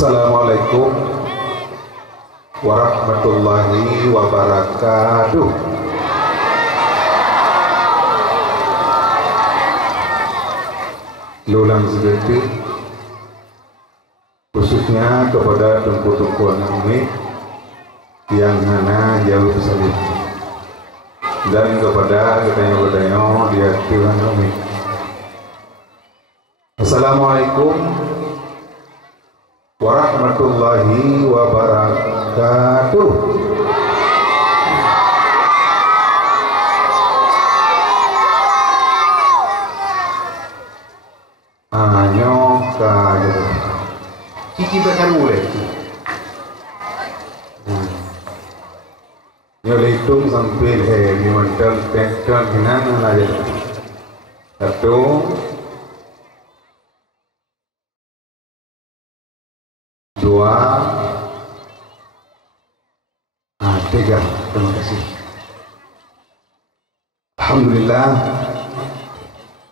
Assalamualaikum warahmatullahi wabarakatuh. Lulang sedetik khususnya kepada tungku-tungku anak umi yang hana jauh salib dan kepada ketanyo-ketanyo di hati anak umi. Assalamualaikum warahmatullahi wabarakatuh. Anyo kaje cici bekan boleh nyo hitung sampai ni mental tension hinan aja satu dua, tiga. Terima kasih.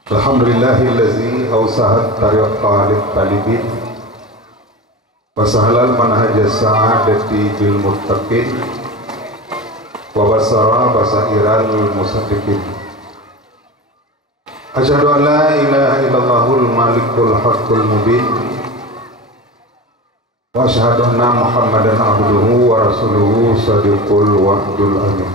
Alhamdulillahillazi awsahat tariqa lit-talibin wa sahalal manhaja sa'adati bil muttaqin wa basara basairal musaddiqin. Asyhadu an la ilaha illallahul malikul haqqul mubin wa asyhadu anna Muhammadan abduhu wa rasuluhu shadiqul wa'dul amin.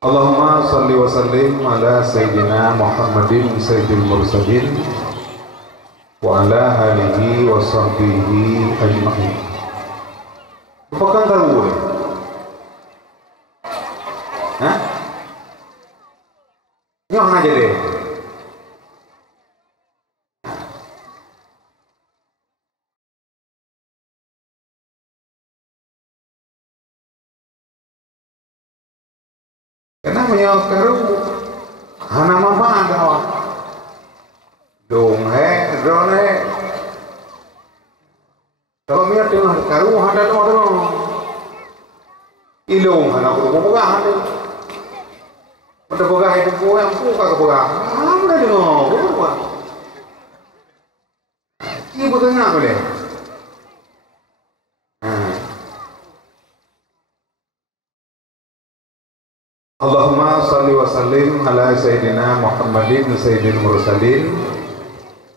Allahumma salli wa sallim ala sayyidina Muhammadin sayyidil mursalin wa ala alihi wa sahbihi ajma'in. Apakah tahu boleh? Hah? Nyok aja deh. Karena menyokero hana mama ada awak dong drone kalau miat dengan karu hana dong ilung hana boga hana pada boga itu boga yang buka ke boga ada dong boga ini betulnya apa deh. Allahumma salli wa sallim ala sayyidina Muhammadin sayyidil mursalin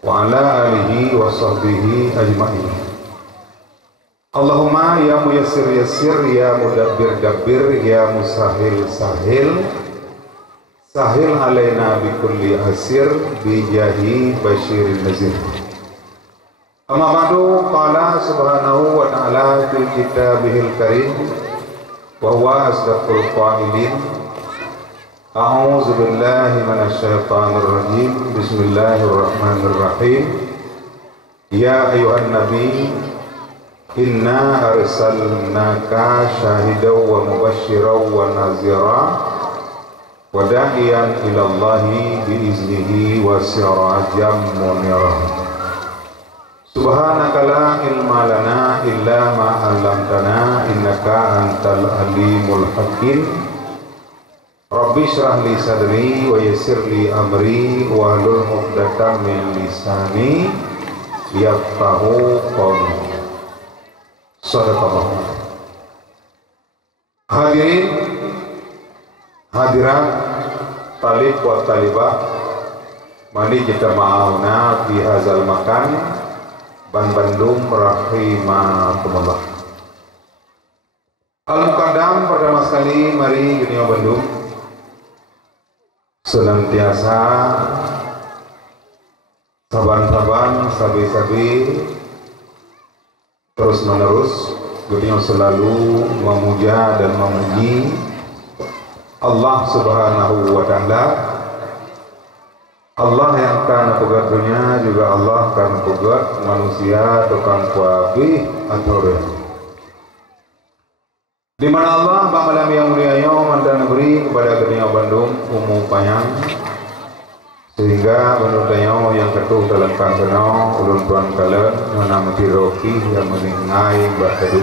wa ala alihi wa sahbihi ajma'in. Allahumma ya muyassir yassir ya mudabbir dabbir ya musahil sahil sahil alaina bi kulli asir bi jahi basyirin nazir. Amma ba'du, qala subhanahu wa ta'ala fil kitabihil karim wa huwa asdaqul qailin. A'udzu billahi minasyaitonir rajim. Bismillahirrahmanirrahim. Ya ayyuhan nabi inna arsalnaka syahidan wa mubasysyiran wa nazira wa da'iyan ila Allahi bi iznihi wa sirajan munira. Subhanaka la ilma lana illa ma 'allamtana innaka antal alimul hakim. Rabbi shrah li sadri wa yassir li amri wa hlul 'uqdatam min lisani yafqahu qawli. Shadaqallah. Hadirin hadirat talib wa talibah mari kita ma'auna fi hadzal makan Ban Bandung rahimakumullah. Al-Muqaddam pertama sekali mari dunia Bandung senantiasa saban-saban sabi-sabi terus menerus beliau selalu memuja dan memuji Allah Subhanahu wa ta'ala. Allah yang karena pegat dunia juga Allah karena pegat manusia tukang kuabi atau di mana Allah bamalam yang mulia mandan negeri kepada dunia Bandung umum payang sehingga menurutnya yang ketuh dalam kantono ulun tuan kalian menamati roki yang meningai bahasa.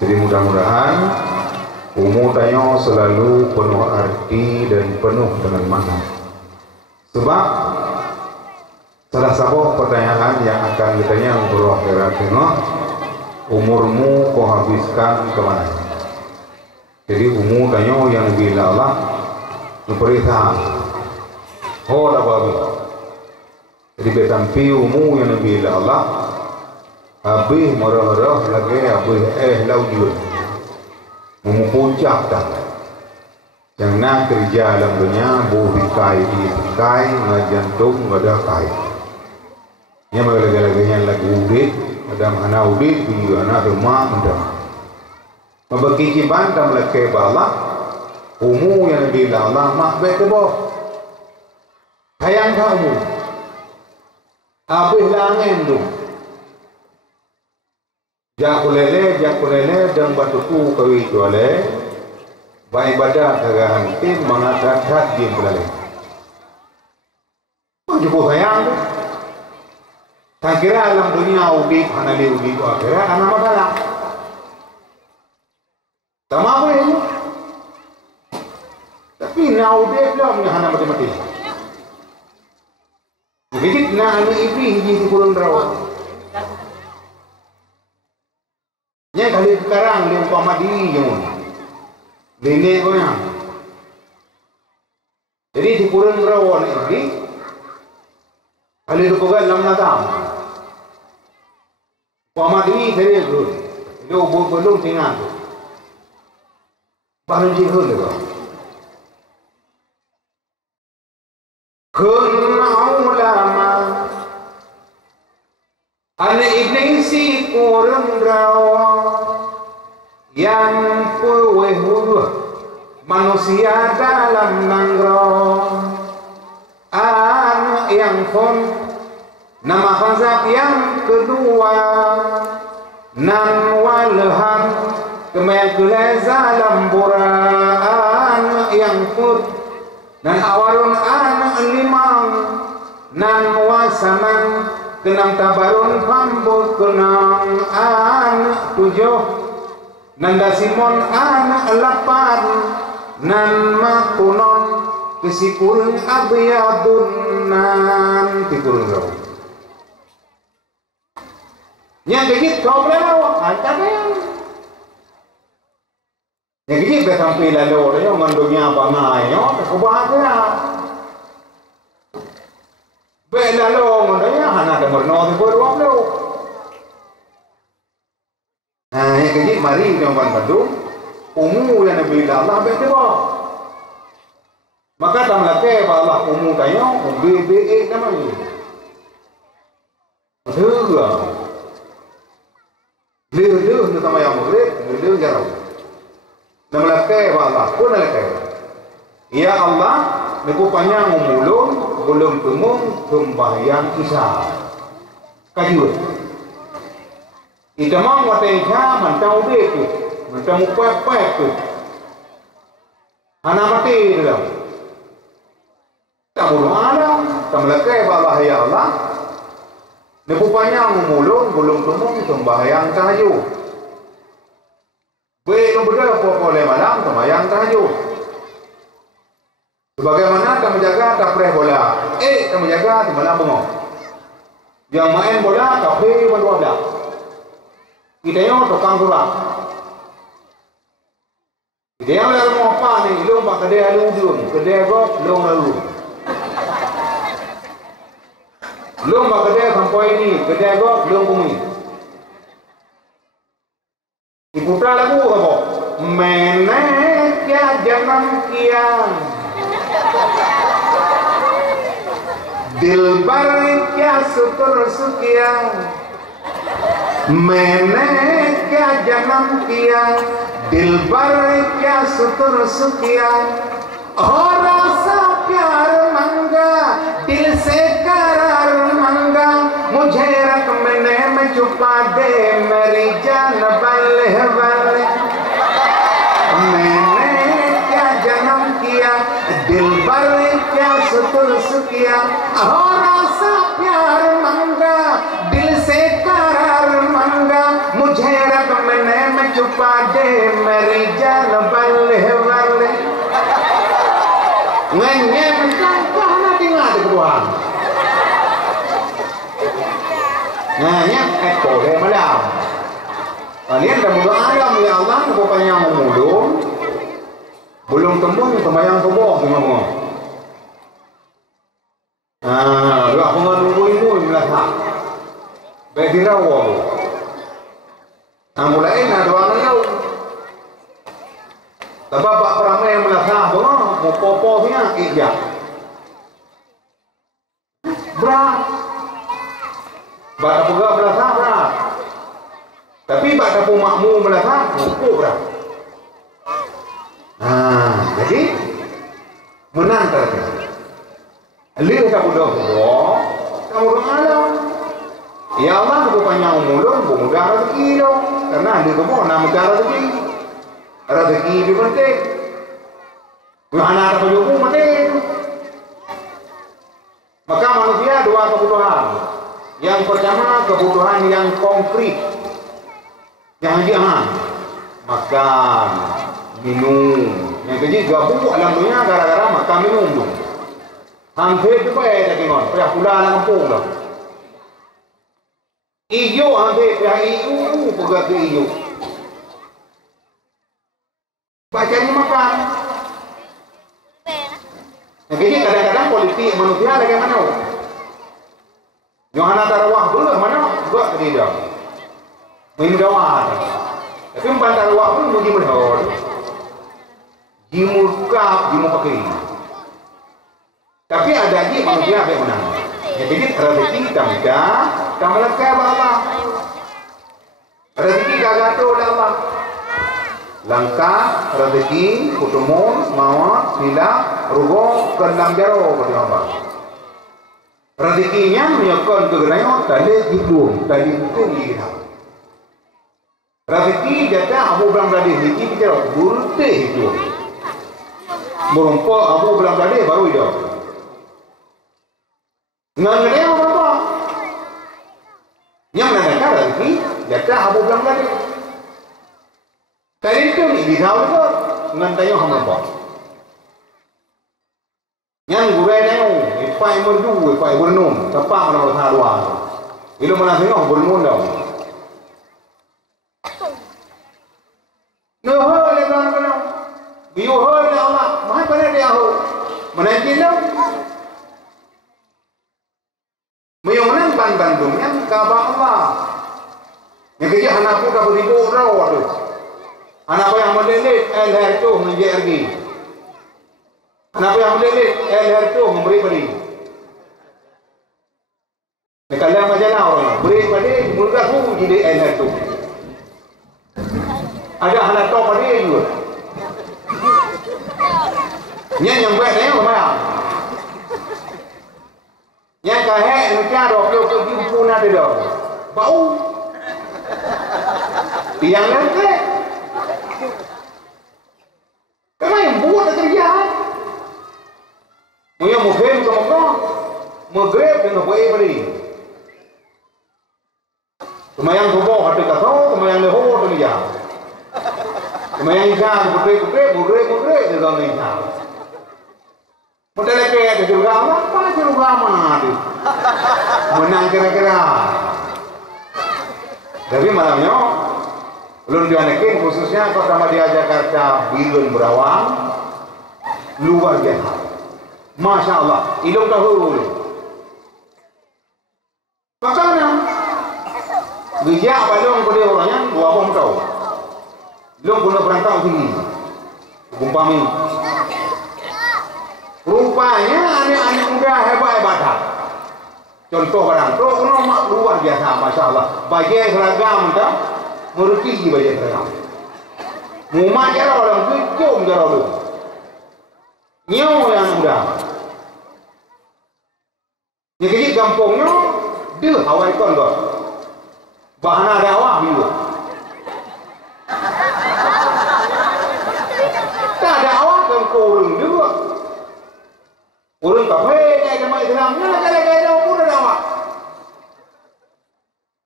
Jadi mudah-mudahan umum tanya selalu penuh arti dan penuh dengan makna. Sebab Salah satu pertanyaan yang akan ditanya untuk akhirat tengok, umurmu kau habiskan kemana? Jadi umur tanya yang bila Allah perintah, oh dah babi. Jadi betampi umur yang bila Allah, habis marah-marah lagi habis laujud, memuncak dah. Yang nak kerja dalam dunia buhi kai ngajantung ada kai. Yang lagi-laginya lagi udit, ada mana udit, dia anak rumah mendam. Membagi kiban dan melaki bala, umum yang bila Allah mak baik kebo. Hayang kamu, habis langit tu. Jakulele dan batuku kawi juale. Baik ibadah kagahan tim mengatakan dia berlalu. Cukup sayang tu. Tak kira alam dunia udip, anali udip akhirat, anak masalah. Sama apa ini? Tapi na udip lah punya anak mati-mati. Jadi na anu ibi hiji kurang rawa. Nya kali sekarang dia umpama diri je mun. Dini ko na. Jadi di kurang rawa ni ibi. Kali ko lam na tam. Umpama diri saya dulu. Dia belum tinggal. Baru je hul ko. Kun ulama ana iblisi kurang rawa yang puwehul manusia dalam nanggro yang pun nama hazab yang kedua nan walhan kemeguleza lamburaan yang pun nan awalun limang nan wasanan kenang tabarun pambut kenang tujuh nanda simon lapan nan makunon kesikurun abiyadun nan tikurun raw yang dikit kau belaw antar yang dikit betampi lalu yang mandunya bangayo kebahagia belalo mandanya hana ada merno di bawah lo. Nah, yang kecil mari yang Bandung, umum yang bila Allah berdoa. Maka dalam laki Allah umum tayo, BBE namanya. Leu itu nama yang murid, leu jarau. Dalam laki Allah pun laki. Ya Allah, neku panjang umulun. Belum temung sembahyang isya kajian ita mang watai kha mantau de tu mantau pep tu ana mati dalam tak boleh ada tamlakai Allah ya Allah nepupanya ngumulun belum temung sembahyang tahajud belum berada boleh malam sembahyang tahajud. Sebagaimana kita menjaga kapreh bola, kita menjaga di malam bengok. Yang main bola kafe berdua belah. Kita yang tukang surat. Kita yang lalu mau apa ni? Lu mak kedai alu dulu, kedai gok lu lalu. Lu mak kedai sampai ini, kedai gok lu bumi. Ibu putra lagu apa? Menek ya jangan kian. Dilbar kya syukur sekian मैंने क्या जन्म किया दिलबर क्या शुक्र किया और सा प्यार मंगा दिल से करार मंगा मुझे रकमने में छुपा दे मेरी जान बल्ले बल्ले मैंने क्या जन्म किया दिलबर क्या शुक्र किया और सा प्यार मंगा दिल से करार मंगा मुझे रकमने में छुपा दे मेरी जान बल्ले बल्ले ngenyek kan karena tinggal di kedua Nah, nya ekor dia malam. Kalian dah mula alam ya Allah, rupanya memulung. Belum tembung sembahyang subuh semua. Ah, dua pengen nunggu melahak. Baik dirawat. Mulai nak dua nau. Sebab bak peramai yang melahak tu, mau popo-ponya ijak. Berat. Bak pegak melahak berat. Tapi bak dapur makmum melahak, cukup berat. Jadi menantar kita. Lihat kamu dah kamu dah alam. Ya Allah, aku panjang umur, aku mudah rezeki dong. Karena ada kamu nak mudah rezeki. Rezeki itu penting. Mana ada penyuku penting. Maka manusia dua kebutuhan. Yang pertama kebutuhan yang konkret. Yang jangan makan, minum. Yang kedua gabung alam dunia gara-gara makan minum tu. Hampir tu baik tak tengok. Payah pula nak kampung dah. Ijo hampir payah ijo pegang ke ijo. Baca ni makan. Yang kedua kadang-kadang politik manusia lagi mana? Yang anak tarawah dulu mana? Juga tidak. Main gawat. Tapi empat tarawah pun muji menhor. Jimukap, jimupakai. Tapi ada lagi manusia yang menang. Jadi rezeki kita mudah, kita melangkah Allah. Rezeki kagak tu oleh Allah. Langkah rezeki, kutumun, mawat, sila, rugo, kendang jaro bagi Allah. Rezekinya menyokong kegenayan tadi hidung, tadi itu lihat. Rezeki jatah Abu Bilang tadi rezeki kita burte hidup. Merompak Abu Bilang tadi baru hidup. Ngan dia apa? Yang menandakan rezeki jatah Abu Bilang tadi. Tadi itu ni bisa juga ngan tayo hampa. Yang gue neu, ipai merdu, ipai bernun, tepak mana tharwa. Ilu mana tengok bernun dah. Nuh le kan kana. Biu le Allah, mahal pada dia ho. Mana kilo? Meyonan Bandung yang kabar Allah. Yang kerja anak aku dah beribu rawat tu. Anak yang melilit LR tu menjergi. Anak yang melilit LR tu memberi beri. Kalau macam orang beri beri mulga tu jadi LR tu. Ada anak tu pada juga. Yang buat ni apa? Yang kahek macam dok ke pun ada dah. Bau. Yang lain ke? Kenapa yang buat kerja? Mungkin mungkin kamu menggrab dengan baik beri. Semayang subuh hati kasau, semayang leho tu dia. Semayang isya menggrab dia dalam isya. Mudah lagi ada juga apa juga mana tu? Menang kira-kira. Tapi malamnya belum dianakin khususnya Kota Madya Jakarta Bilun Berawang luar biasa. Masya Allah, hidung dahulu. Makanya gejak balong pada orangnya dua bom tahu. Belum guna perantau tinggi. Umpami. Rupanya anak-anak muda hebat-hebat. Contoh barang tu, mak luar biasa, masya Allah. Baju seragam tak, meruti baju seragam. Mumak jara orang tu, cium jara tu. Nyaw yang muda. Yang kecil kampungnya, dia awal ikon tu. Bahana dakwah juga. Tak dakwah kan kurung juga. Kurung kafe kayak jemaah Islamnya, kayak dakwah pun dakwah.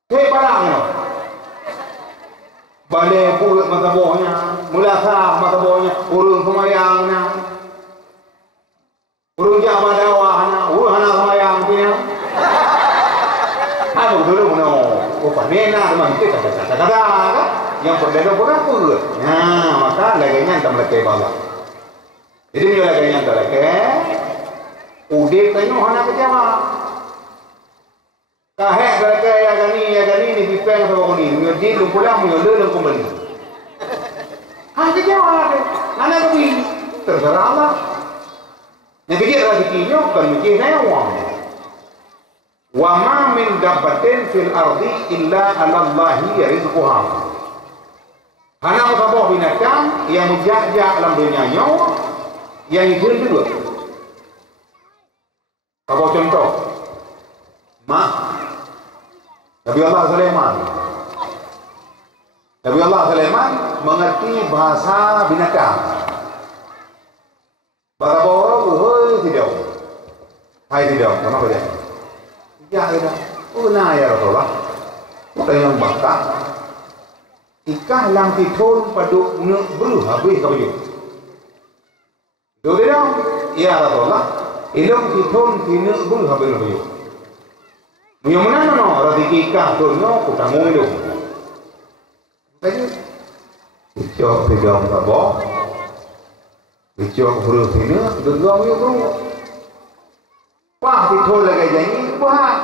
Kayak barangnya. Balik pulut mata bawahnya, mulasah mata bawahnya, kurung semayangnya. Kurung jamaah dakwahnya, hana semayang punya. Aduh dulu mana? bena memang itu kata-kata kan yang berbeda pun apa? Nah, maka laganya tak melek bawah. Jadi dia laganya tak lek. Udah kanyo hana kecewa. Kahek mereka ya gani ni dipeng sama kuni. Mengerti lumpulah mengalir dan kembali. Kecewa deh. Mana kami terserah Allah. Yang kecil rezekinya kan mikir nyawa. Wa ma min dabbatin fil ardi illa 'ala Allahi rizquha. Hana sabah binatang yang menjajak dalam dunia nyawa yang itu dua. Apa contoh? Nabi Allah Sulaiman. Nabi Allah Sulaiman mengerti bahasa binatang. Bahasa orang tidak. Hai tidak, kenapa dia? Ya tidak. Una ya Rasulullah. Kita yang bakar. Ikah lang titun paduk nuk beruh habis kau je. Dua dia. Ya Rasulullah. Ilmu titun tinuk beruh habis kau je. Yang mana no? Rezeki ikah tunyo kutanggung itu. Jadi, cok tidak apa. Cok beruh sini, dua minggu beruh. Wah, titun lagi janji wah.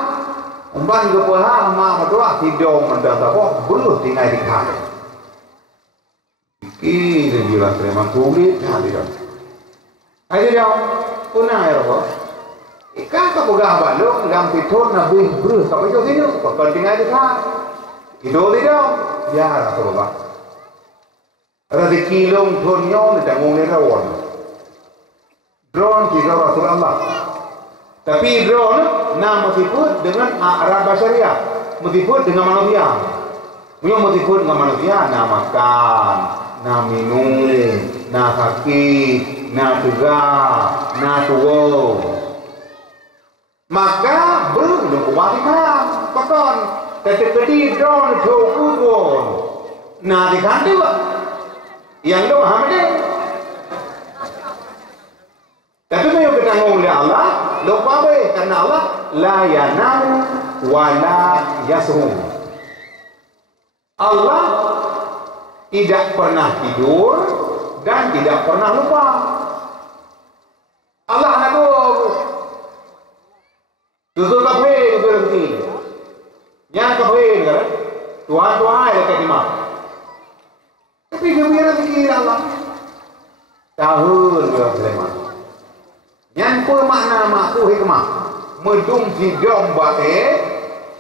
Umpan ke paha mak matua tidur mendak apa beruh tinggal di kali. Ini dia Sulaiman kulit hati dah. Ayo dia punah ya apa? Ikan kapugah balung dalam titun nabi beruh sampai jauh sini. Pakai tinggal di kali. Itu tidak. Ya Rasulullah. Rezeki long tunyo tidak ngomong lawan. Drone kita Rasulullah. Tapi drone nama disebut dengan Arab Syariah, disebut dengan manusia. Yang disebut dengan manusia, nak makan, nak minum, nak sakit, nak tegak, nak tua. Maka belum kuat kan, pakon. Tetapi drone jauh nak dikanti pak. Yang itu hamil. Tapi kalau kita ngomong oleh Allah, lupa be karena Allah la yanam wa la yasrum. Allah tidak pernah tidur dan tidak pernah lupa. Allah anak Tujuh kafe itu berarti. Yang kafe kan? Tuhan ada terima. Tapi gembira rezeki Allah. Tahun Sulaiman. Yang pun makna makku hikmah medung hidom bate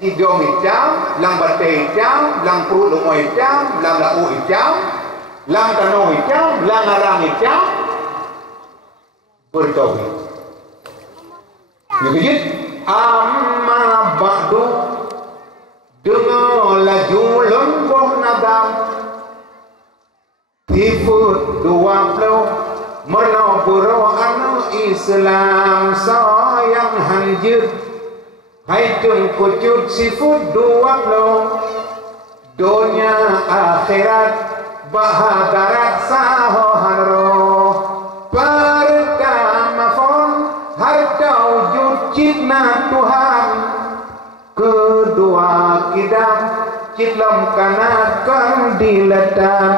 hidom hijau lang bate hijau lang perut lumoi hijau lang lau hijau lang tanah hijau lang arang hijau bertauhid. Jadi amma ba'du dengan laju lembong nadam tifut dua puluh Merna puraan Islam sayang hanjir Haitun kucut sifut dua puluh Dunia akhirat Bahadarat sahohan roh Pertamafon Harta wujud cipna Tuhan Kedua kidam Ciklam kanakan diletan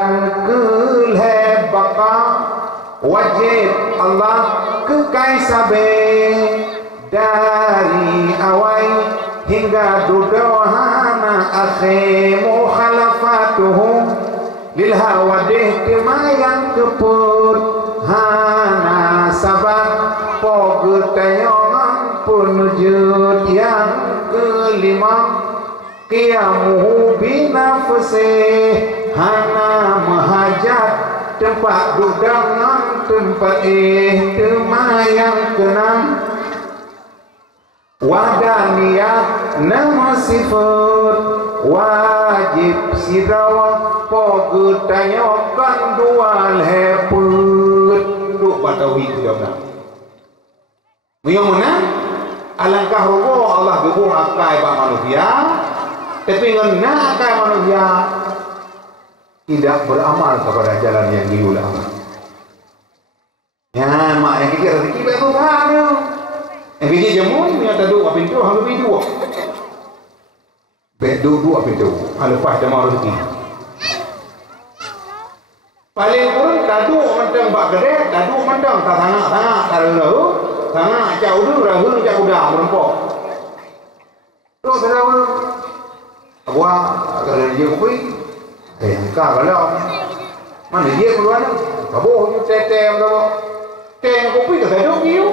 Kelhebakam Wajib Allah kekai sabe dari awal hingga dudohana akhir mukhalafatuhum lil hawadih kemayang keput hana sabab pogetayon punujud yang kelima qiyamuhu binafsih hana mahajat tempat dudangan tempat temayang kenam wadaniyat nama sifat wajib sidawa pogetanyokan dual heput duk batawi tidak nak muyamuna alangkah rugo Allah gebuh akai ba manusia tapi ngena akai manusia tidak beramal kepada jalan yang diulang. Ya, mak yang kita rezeki baik Tuhan. Yang kita jamun, yang tadu apa pintu, halu pintu. dua pintu. Lepas dah mau rezeki. Paling pun dadu mentang bak gede, dadu mentang tak tangak tak rahu, tangak cak udu rahu cak udah merempok. Tu tahu. Gua kalau dia kopi, engkau kalau mana dia keluar tu, kamu tu tete apa? Tete kopi tu saya duk you.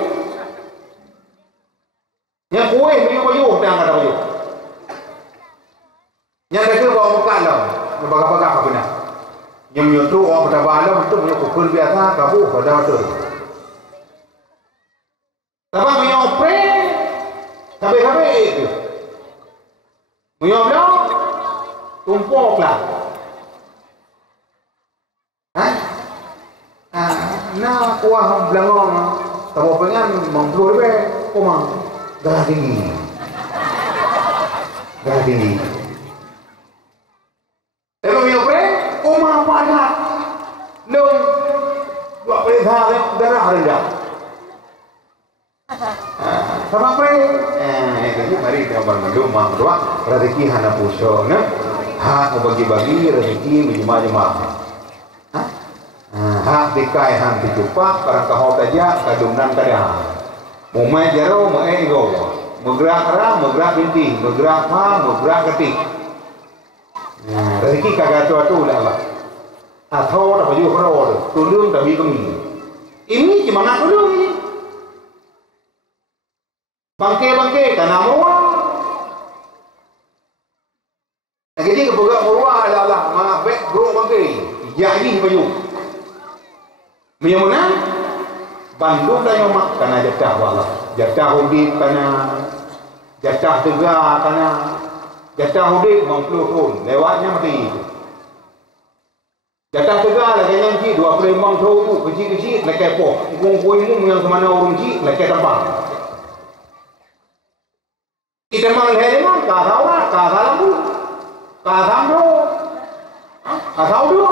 Yang kue you bayu, tang ada bayu. Yang dah bawa makan lah, baga-baga apa benda. Yang menyuruh orang bertabalah untuk punya kupul biasa, kamu pada betul. Tapi menyopre, sampai itu. Menyopre, tumpuk lah. Nah kuah belangong, tapi pengen memblur be, kumang darah tinggi. Tapi menyopre, kumang padat, lom, buat perintah darah rendah. Sama pre, itu mari kita bangun mak doa rezeki hana puso, nah, hak bagi-bagi rezeki menjema-jema. Hak dikai hang dicupak, barang kahau taja kadungnan kadang. Mumai jaro, mumai ego, menggerak ra, menggerak binti, menggerak ha, menggerak ketik. Rezeki kagak tu lah Allah. Atau dah baju kerau, tulung tak bikemi. Ini gimana tulung ini? Bangke karena mua. Jadi kebuka murwa Allah, mana baik bro bangke, jadi baju. Menyamuna Bandung dan Yomak karena jatah Allah, jatah hudib karena jatah tegak karena jatah hudib mengkelurun lewatnya mati. Jatah tegak lagi yang ci 25 tahun kecil-kecil lagi poh, ikung-ikung yang kemana orang ci lagi tempat. Kita menghargai memang kata orang, kata lampu, kata amdo, kata audio.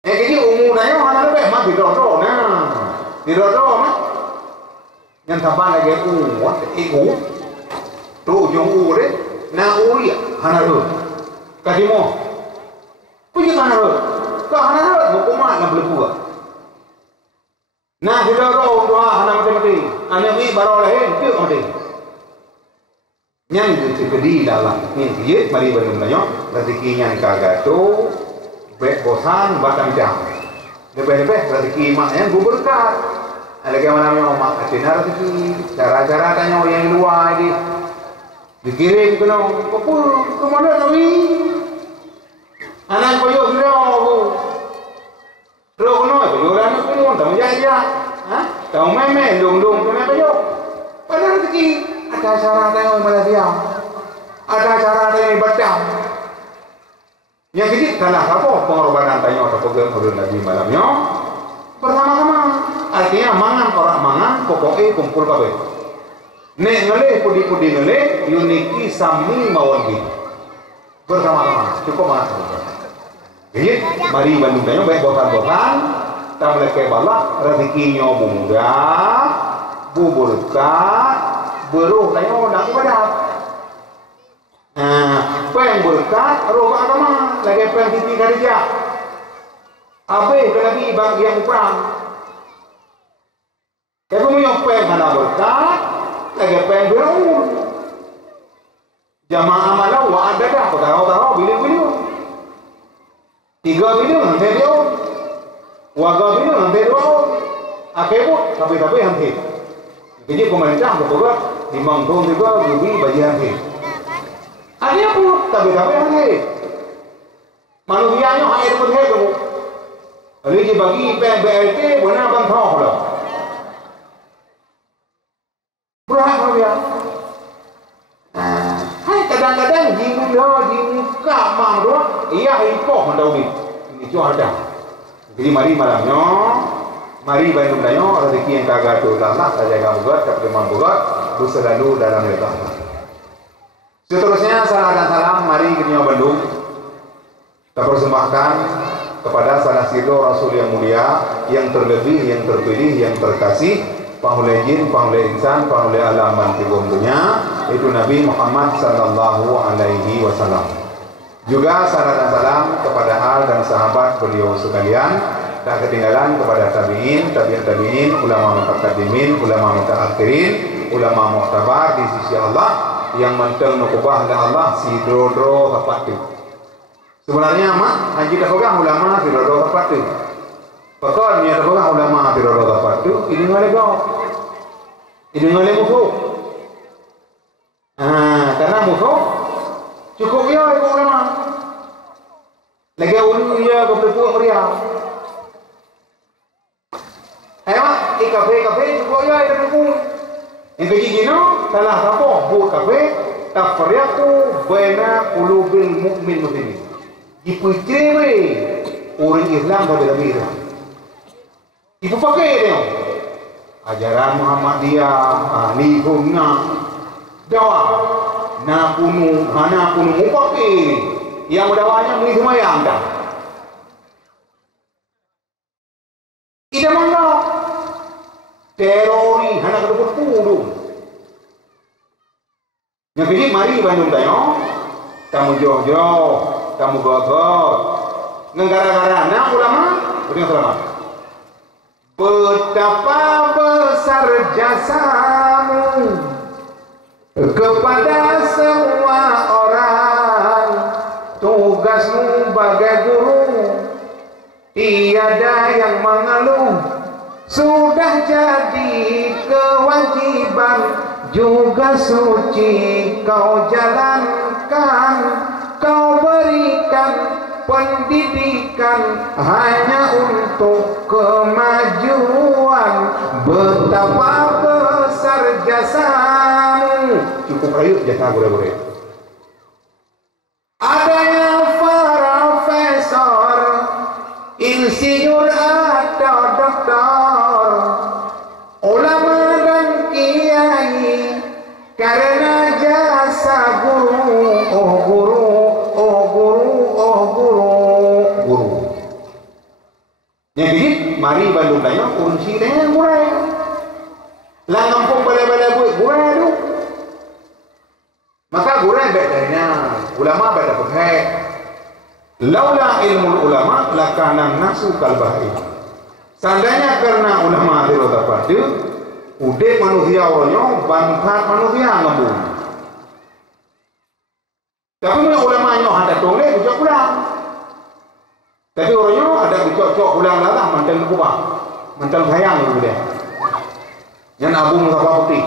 Jadi umurnya mana lebih mah didodo, nah didodo mah. Yang tampak lagi iku, tu ujung deh, nah ya, hana tu, kadimo, punya hana tu, hana tu, mau kemana nak beli buah. Nah didodo doa hana mati, ane wi baru lahir, tu mati. Yang jadi dalam ni dia mari benar-benar rezekinya kagak tu. Baik bosan bahkan jam. Lebih-lebih rezeki maknya gue berkat. Ada gimana memang ada rezeki. Cara-cara tanya orang yang luar ini. Dikirim ke nong, kapul ke mana nabi? Anak koyo sudah aku. Terus kono koyo anak koyo tak menjaya. Tahu meme dong kena koyo. Pada rezeki ada cara tanya orang Malaysia. Ada cara tanya batang. Yang kecil kalah apa pengorbanan tanya atau program Nabi malamnya bersama-sama. Artinya mangan orang mangan pokoknya kumpul kabeh. Nek ngelih pudi-pudi ngelih uniki sami mawon bi bersama-sama cukup banget. Jadi mari Bandung tanya baik bokan-bokan tamlek ke balak rezekinya mudah berkat beruh tanya orang ibadat. Peng berkat roh agama lagi peng titi kerja abe lagi bagi yang perang tapi yang peng mana berkat lagi peng berumur jamaah malah wa ada dah tahu bilion 3 bilion nanti dia warga bilion nanti dia akebut tapi nanti jadi pemerintah betul timbang tahun juga lebih bagi nanti. Ada pun tapi yang manusianya air pun tu. Kalau dia bagi BLT benar bantah lah. Berapa dia? Hai kadang-kadang jimuka mang doa, ia impor mandau ni. Ini cuma ada. Jadi mari malamnya, mari Bandung dayo rezeki yang kagak tu Allah saja kamu buat, tapi memang buat, berselalu dalam letak. Seterusnya salam dan salam mari ke Bandung kita persembahkan kepada salah satu Rasul yang mulia, yang terlebih, yang terpilih, yang terkasih, panghule jin, panghule insan, panghule alam dan dunia, itu Nabi Muhammad sallallahu alaihi wasallam. Juga salam dan salam kepada al dan sahabat beliau sekalian, tak ketinggalan kepada tabi'in, tabi'in tabi'in, ulama mutaqaddimin, ulama mutaakhirin, ulama mu'tabar di sisi Allah yang menteng nukubah dan Allah si dro hapatu. Sebenarnya mak haji dah pegang ulama si dro hapatu. Pakar ni ada pegang ulama si dro hapatu, ini ngale kau. Ini ngale musuh. Karena musuh cukup ya ikut ulama. Lagi ulu ya berpuak meriah. Kafe cukup ya itu berpuak. Yang begini salah apa? Buat kafe tafriqu baina qulubil mu'min muslimin. Diputrewe orang Islam pada lebih. Ibu pakai dia. Ajaran Muhammadiyah, ni guna dakwah. Na kunu pakai. Yang dakwahnya mengisi mayang dah. Ida mana? Terori hana kedua kudu. Yang kini mari Bandung tayo. Tamu jauh-jauh, tamu gogot. Negara-negara na ulama, berikan selamat. Betapa besar jasamu kepada semua orang, tugasmu bagai guru, tiada yang mengeluh, sudah jadi kewajiban, juga suci kau jalankan, kau berikan pendidikan hanya untuk kemajuan. Betapa besar jasamu. Cukup ayo jasa boleh. Ada yang profesor, insinyur atau doktor, ulama dan kiai, karena jasa guru, oh guru, oh guru, oh guru, guru. Yang ini mari Bandung tanya kunci dia mulai. Lah ngampung bala-bala buat gurau tu. Maka gurau bedanya ulama beda perhek. Laula ilmu ulama lakana nasu kalbahi. Seandainya karena ulama tidak dapat tu, udah manusia orangnya bangkat manusia ngambung. Tapi ulama yang ada toleh bijak pulang. Tapi orangnya ada bijak pulang lah mantan kubah, mantan sayang gitu dia. Yang Abu Mustafa Putih.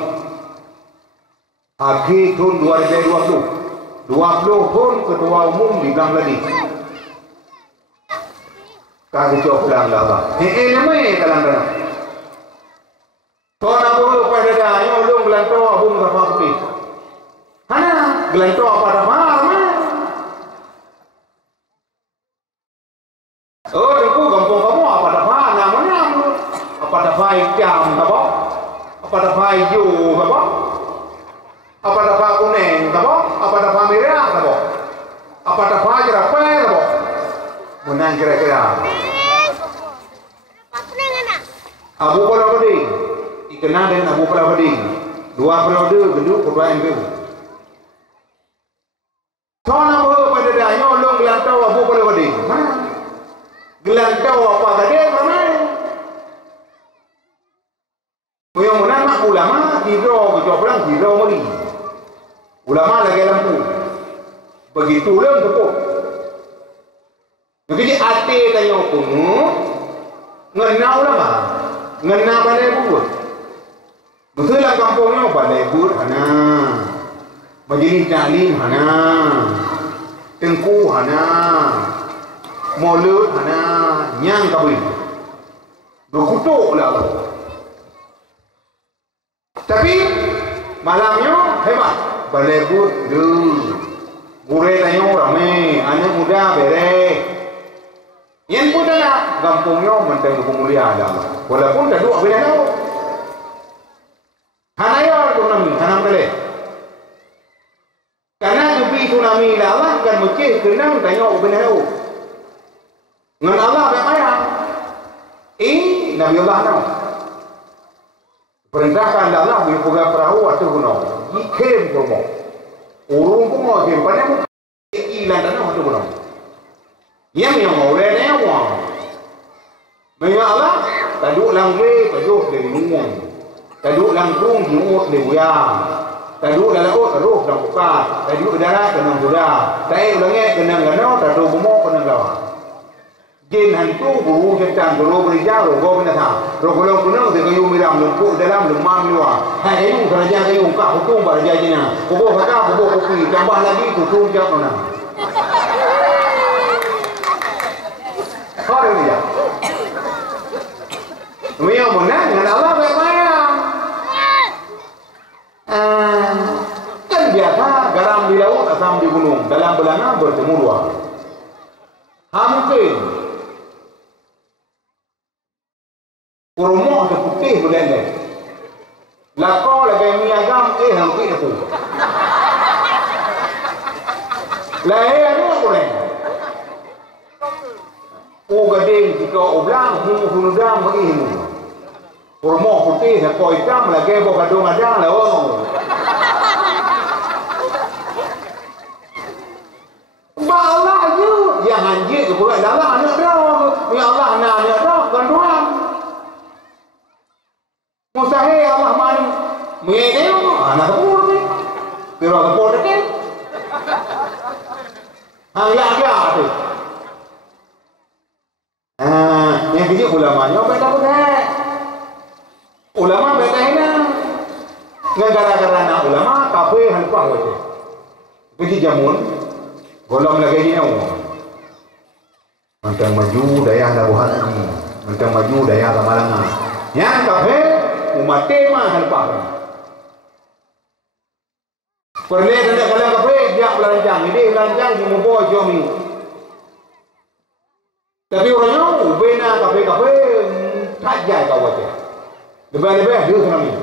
Akhir tahun 2020 pun ketua umum di Bangladesh. Kaki cok pulang lah. Namanya kalang-kalang. Tuan Abu pada dah, yang ulung gelantau Abu Mustafa Putih. Hana gelantau apa dah mana? Oh, tengku kampung kamu apa dah mana? Namanya apa dah baik jam apa? Apa dah hijau apa? Apa dah kuning apa? Apa dah merah apa? Apa dah jerapah apa? Menang kira-kira. Abu Kala Bading, dikenal dengan Abu Kala Bading. 2 periode gedung ketua MPU. Soalnya pada dahnya ulung gelantau Abu Kala Bading. Mana? Gelantau apa gading mana? Yang mana mak ulama hidro kecopelang hidro meri. Ulama lagi lampu. Begitu lem tepuk. Jadi ate tanya kuno ngena ulama, ngena balai buat. Betul lah kampungnya balai buat hana. Majlis taklim hana. Tengku hana. Maulud hana, nyang kabul. Berkutuk lah. Tapi malamnya hebat. Balai but gure tanya ramai, anak muda bere. Yang pun ada kampungnya mentang pemulia ada. Walaupun dah dua bina tahu. Hanaya tsunami, hanam kale. Karena tupi tsunami lawan kan mesti kena tanya bina tahu. Ngan Allah bagaimana? Nabi Allah tahu. Perintahkan Allah di puga perahu atau gunung. Ikem promo. Urung pun mau ikem. Pada mu ilan tanah atau gunung. Yang mau lene wang. Mengenai Allah, taduk langwe tajuk dari ngomong. Taduk langkung diut dari buyang. Taduk laut taruh dan buka. Taduk darat kenang sudah. Tai ulangnya kenang gano, taduk bumok kenang lawa. Jin hantu guru setan guru berjauh guru benatang. Rokolong kunung dengan miram lengkuk dalam lemah luar. Hai ayung kerajaan ayung kak hukum beraja jina. Kubu kakak kubu kopi tambah lagi tutung jauh mana. Kau ni ya. Mereka menang dengan Allah baik-baik. Kan biasa garam di laut asam di gunung dalam belanga bertemu dua. Mungkin Kurmo tu putih boleh. Lakau lagi miagam hampir tu. Lahir ni apa ni? Gading jika oblang hunudam bagi himu. Kurmo putih nak kau hitam lagi bawa kadung ada lah. Allah je yang anjir tu pula Allah anak dah. Ya Allah anak dah ganduan. Mustahil Allah mani mengenai anak kapur ni, kira kapur ni, ya tu. Yang kini ulamanya beda beda. Ulama beda ina. Negara-negara nak ulama kafe hanpah wajah. Pergi jamun, golong lagi ni awak. Mentang maju daya labuhan ini, mentang maju daya Tamalanga. Yang kafe umat tema hanpah. Perle kena kalau kafe dia belanjang, ini belanjang di membawa jomi. Tapi orangnya ubena kafe tak jaya kau aja. Lebih-lebih dia kena ni.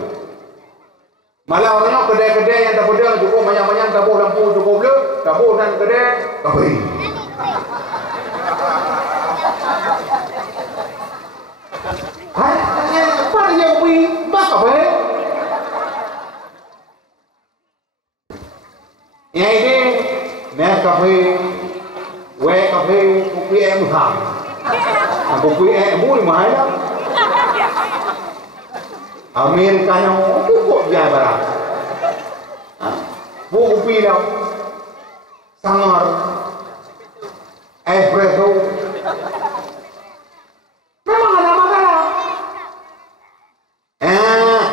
Malah orangnya kedai-kedai yang tak pedang cukup banyak-banyak tabuh lampu cukup le, tabuh dan kedai kafe. Apa dia kopi? Bak kafe. Yang ini net kafe, kafe kopi ham. Kopi mui mahal lah. Amerikanya cukup jaya barang. Kopi dah sangar, espresso. Memang ada masalah.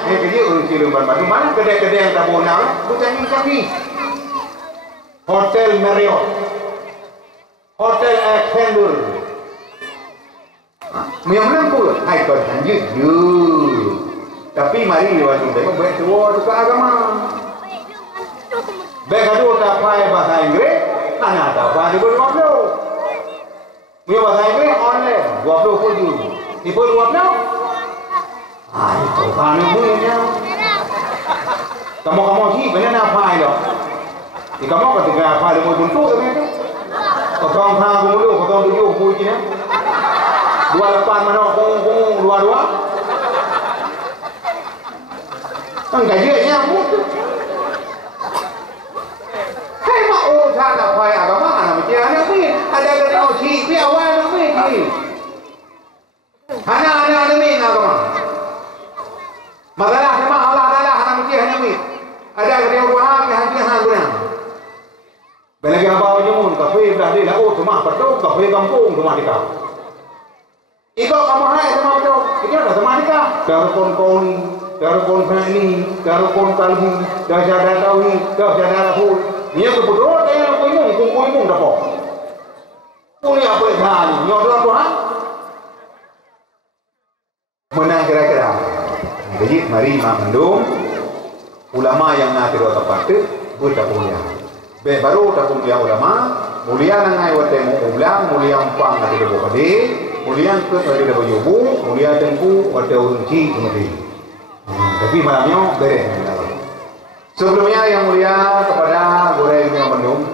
Kerja urus lumban batu. Mana kedai-kedai yang tak bonang? Bukan ini kami. Hotel Marriott, Hotel Ascendor. Yang mana pun, hai kau lanjut je. Tapi mari wajib tengok baik tua juga agama. Baik kedua tak faham bahasa Inggeris, mana tak faham di bawah 20. Punya bahasa Inggeris online 27. Di bawah 20. Itu faham punya. Kamu sih benar nak faham loh. Di kamu ketika faham di bawah bentuk tu itu. Kau faham dulu, kau 7 pujinya. 28 mana kong 22. Gajinya mutu. Hai mak urusan apa yang agama anak macam mana ni? Ada kena uji piawai ni ni. Hanya ni agama. Masalah sama Allah Taala anak macam ni. Ada kena urusan ke hanya guna. Belagi apa jamun kafe dah di laut rumah petuk kafe kampung rumah kita. Iko kamu hai sama petuk. Itu dah sama kita. Dah kon Darukun fani, darukun kalbi, dah jadah tauhid, dah jadah rahul. Ni aku berdoa dia nak kuimung dapat. Punya apa dah ni? Nyodoh Tuhan. Menang kira-kira. Jadi mari mengandung ulama yang nak kedua tepat tu buat punya. Baru tak punya ulama, mulia nangai watemu ulang, mulia empang nak kedua kadi, mulia ke kedua yubu, mulia tengku wateu unci kemudian. Tapi malamnya beres. Sebelumnya yang mulia kepada Gure yang Bandung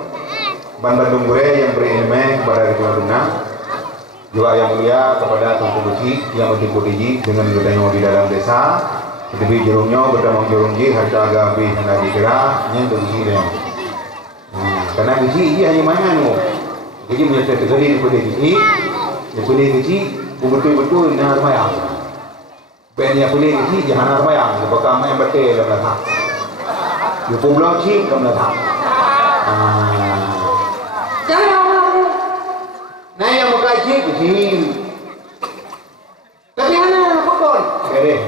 Gure yang berilmu kepada Ketua Tuna, juga yang mulia kepada Tunku Besi yang mengikuti dengan gedanya di dalam desa, Tapi jurungnya bertemu jurung ji harga gabi hendak dikira nya gaji dia. Karena gaji dia hanya mana nu. Gaji punya kategori daripada gaji betul-betul nak mayang. Ben yang boleh gaji jangan mayang, sebab main betul dalam dah. Dia pun belum cip dalam dah. Jangan. Nah yang menggaji gaji. Tapi mana pokok? Beres.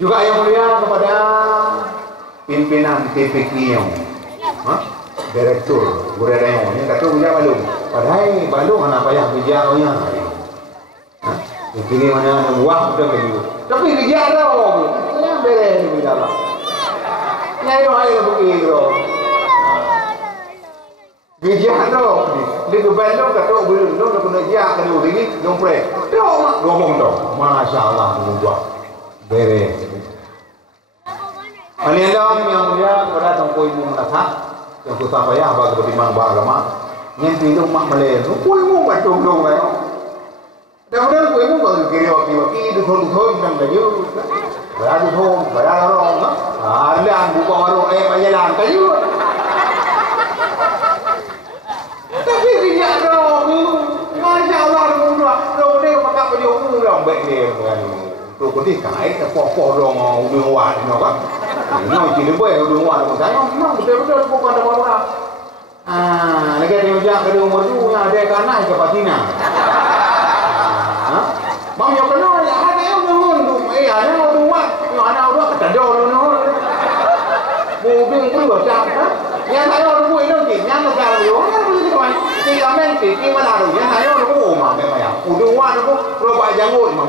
Juga yang mulia kepada pimpinan TPK yang direktur Buredayo ni kata bijak balung padahal balung anak payah bijak nya ini mana buah sudah begitu tapi bijak dah yang beres ni bijak lah nyai dah air begitu bijak dah di balung kata belum dah kena bijak kena begini dong pre dah ngomong dah masya-Allah buah beres. Anilah yang mulia kepada tangko ibu menatap yang kita payah bagi bertimbang agama yang hidup mak Malay tu ibu batung dong lah dah ibu bagi kiri itu thol yang kayu beradu thol beradu orang ada buka warung jalan kayu tapi dia dong masya-Allah dong dia makan baju dong baik dia kan tu putih kai pokok dong udah wan no kan no chỉ boleh udah wan ko saya memang betul-betul bukan ada orang lagi dia ujak ke umur tu yang ada kana ke patina bang yo kena ya ada yang nuhun tu ada orang wan yo ada orang ketado no mobil tu macam yang saya orang buat itu yang negara yo yang boleh kawan di Amerika di mana tu yang saya orang buat mah memang ya udah wan tu roba janggut mah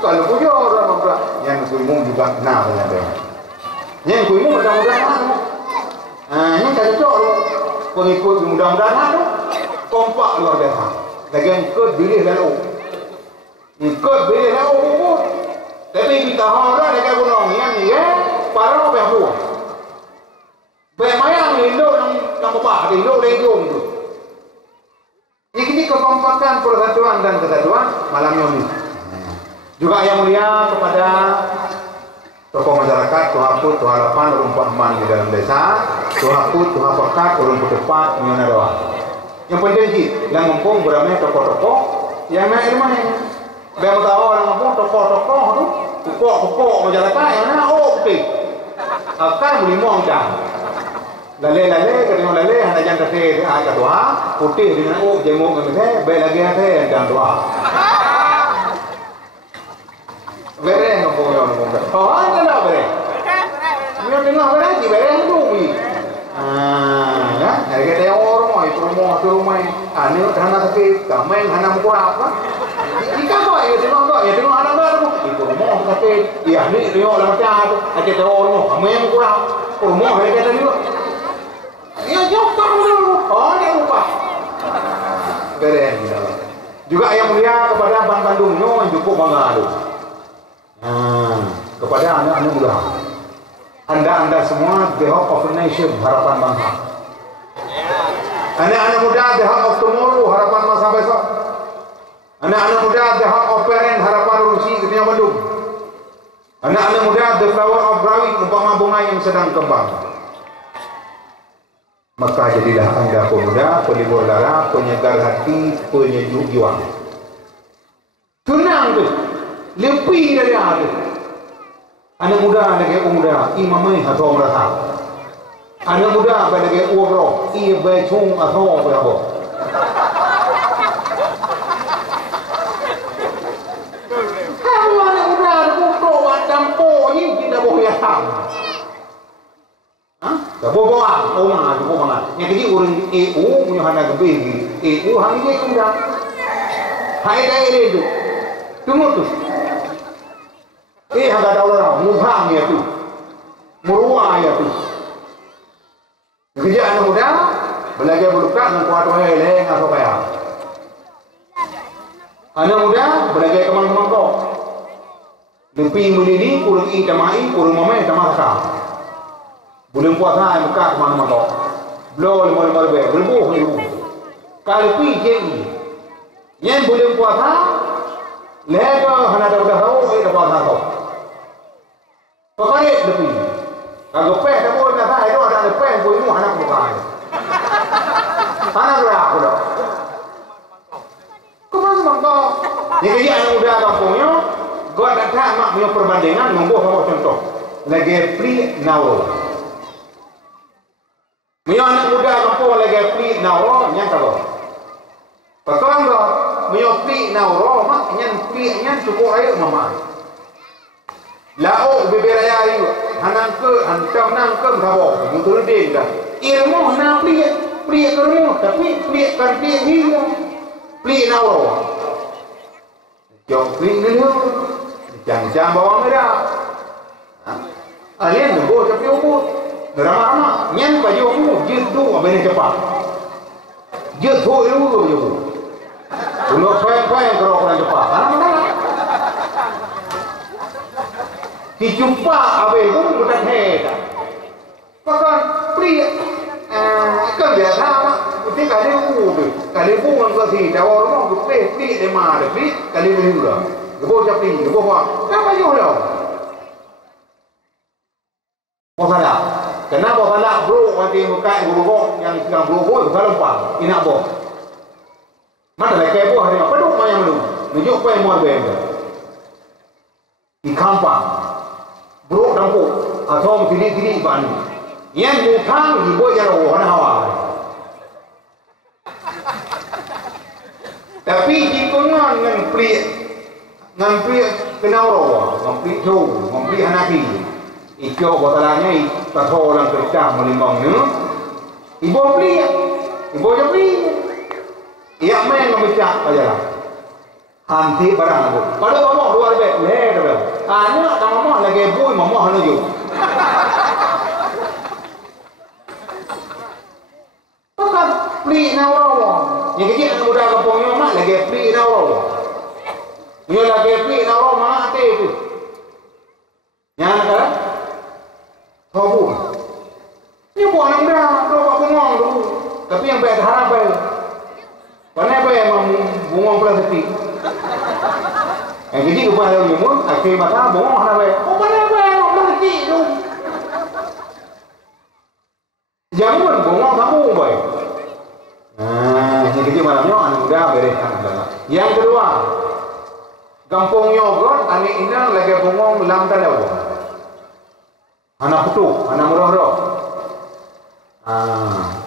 kalau punya orang muda yang kuimu juga kena dengan dia. Yang kuimu mudah-mudahan yang tak cocok pengikut mudah-mudahan kompak luar biasa. Lagi ikut pilih lalu. Ikut pilih lalu. Tapi kita orang dekat gunung yang ni para orang buat. Bermayang Indo yang apa? Indo legion tu. Ini kekompakan persatuan dan kesatuan malam ini. Juga yang mulia kepada tokoh masyarakat, Tuhaput, Tuhalapan, Rumpat Man di dalam desa, Tuhaput, Tuhapakat, Rumput Tepat, Nyona Doa. Yang penting sih, yang mumpung beramai tokoh-tokoh, yang naik rumah ini. Biar tahu orang mumpung tokoh-tokoh tu, tokoh masyarakat yang mana putih. Akan boleh mongcang. Lale ketengok lale hendak jangan terkait ayat doa, putih dengan jenguk dengan baik lagi ada dan doa. Bereh ngomong. Oh, ada tak bereh? Dia tengah bereh, di bereh tu. Ya, harga dia orang itu rumah anu hana sakit, kameng hana muka apa? Jika kau tengok anak baru, itu rumah sakit. Ya, ni dia orang macam tu. Ada tu orang, kameng muka rumah harga dia juga. Ya, jauh dulu. Oh, dia lupa. Bereh juga yang mulia kepada Bang Bandung yang cukup mengadu. Kepada anak-anak muda, anda semua the hope of a nation, harapan bangsa. Anak-anak muda the hope of tomorrow, harapan masa besok. Anak-anak muda the hope of parent, harapan urusi dunia Bandung. Anak-anak muda the flower of growing, umpama bunga yang sedang kembang. Maka jadilah anda pemuda, pelibur lara, penyegar hati, penyejuk jiwa. Tenang tu. Lebih dari ada. Anak muda lagi muda, imamai atau merasa. Anak muda lagi urok, ia becung atau berapa. Kamu anak muda urok dampo ni tidak boleh ham. Tak boleh buang, omah tu buang. Yang jadi orang EU punya anak gede, EU hari ni muda. Hai dah itu. Tunggu tu. Agak ada orang muham ya tu, murua ya tu. Kerja anak muda, belajar berluka dengan kuat wahai atau kaya. Anak muda belajar kemana-mana kau. Lebih melini, kurang tamai, kurang mamai tamaka. Belum puasa muka kemana-mana kau. Belum lembar berbuh ni. Kalau pi jadi, Nyen boleh puasa, lega hana dah tahu, dah puasa tahu. Pokoknya lebih. Kalau peh tak boleh nak itu ada peh boleh mu hana bukan. Hana berapa dah? Kemana mangko? Jadi anak muda kampungnya, gua tak tahu mak punya perbandingan nombor sama contoh. Lagi free now. Punya anak muda kampung lagi free now, yang kalau. Betul tak? Punya free now, mak yang free yang cukup air mama. Lau beberaya air, hanang ke, hantam nang ke berapa? Mutul deh dah. Ilmu nak free kerana, tapi free kan free hilang. Free now. Jom free ni lu. Jangan bawa mereka. Alien tu boleh tapi ubud. Ramah-ramah. Nyen baju ubud. Jitu apa ni cepat. Jitu itu baju. Untuk poin-poin kerana orang cepat. Mana-mana. Dijumpa apa itu bukan hebat. Bahkan pria. Kan biasa mak. Mesti kali ubud. Kali ubud orang kasi. Jawab orang tu pria dia mana. Pria kali beli juga. Gebo jadi, gebo apa? Kenapa you dah? Masalah. Kenapa salah bro? Nanti muka guru yang sedang bro salah lupa. Ini apa? Mana lagi kebo hari apa? Peduk mana yang menunjuk apa yang mau benda? Di kampung, bro dampu atau tiri ban. Yang bukan gebo yang orang hawa. Tapi jika ngan ngampri kenal ngampri tu, ngampri anaki. Ikut batalanya tahu orang kerja melimbang ni. Ibu beli, ibu jadi. Ia main memecah aja lah. Hanti barang tu. Pada mama luar beg, leh tu. Anak tak mama lagi boy mama hanu ju. Bukan beli nawar. Yang kecil anak muda kampungnya mak lagi beli nawar. Dia lagi beli nawar mana ada itu. Yang kan? Tahu. Ini buat anak muda, kalau bungong tu. Tapi yang baik harap baik. Mana baik memang bungong plastik. Yang kecil tu pada umur, akhir mata bungong harap baik. Oh mana baik plastik tu. Jangan bungong kamu baik. Yang kecil malamnya anak muda bereskan. Yang kedua. Kampung Yogot, anak inang lagi bungong lam talau. Anak putu, anak murah-murah.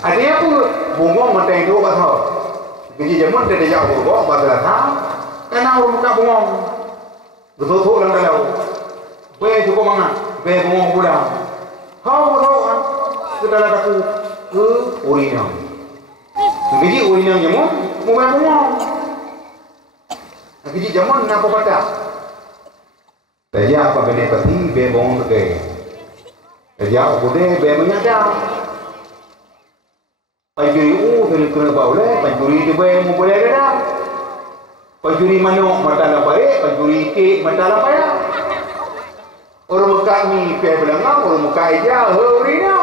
Ada apa bungong mata itu pasal. Kerja jamun dia jauh bungong pasal tak. Karena orang muka bungong. Betul-betul lam talau. Be cukup mangat, be bungong pula. Kau kan? Kita dah aku ke urinang. Kerja urinang jamun, mau bungong. Kerja jamun nak apa pada? Kerja apa benda pasti be bongong ke? Kerja apa deh be menyadar. Pajuri kena boleh, pajuri tu be mu boleh dah. Pajuri manok mata la pare, pajuri ke mata la paya. Orang muka ni pe belangau, orang muka ija hurina.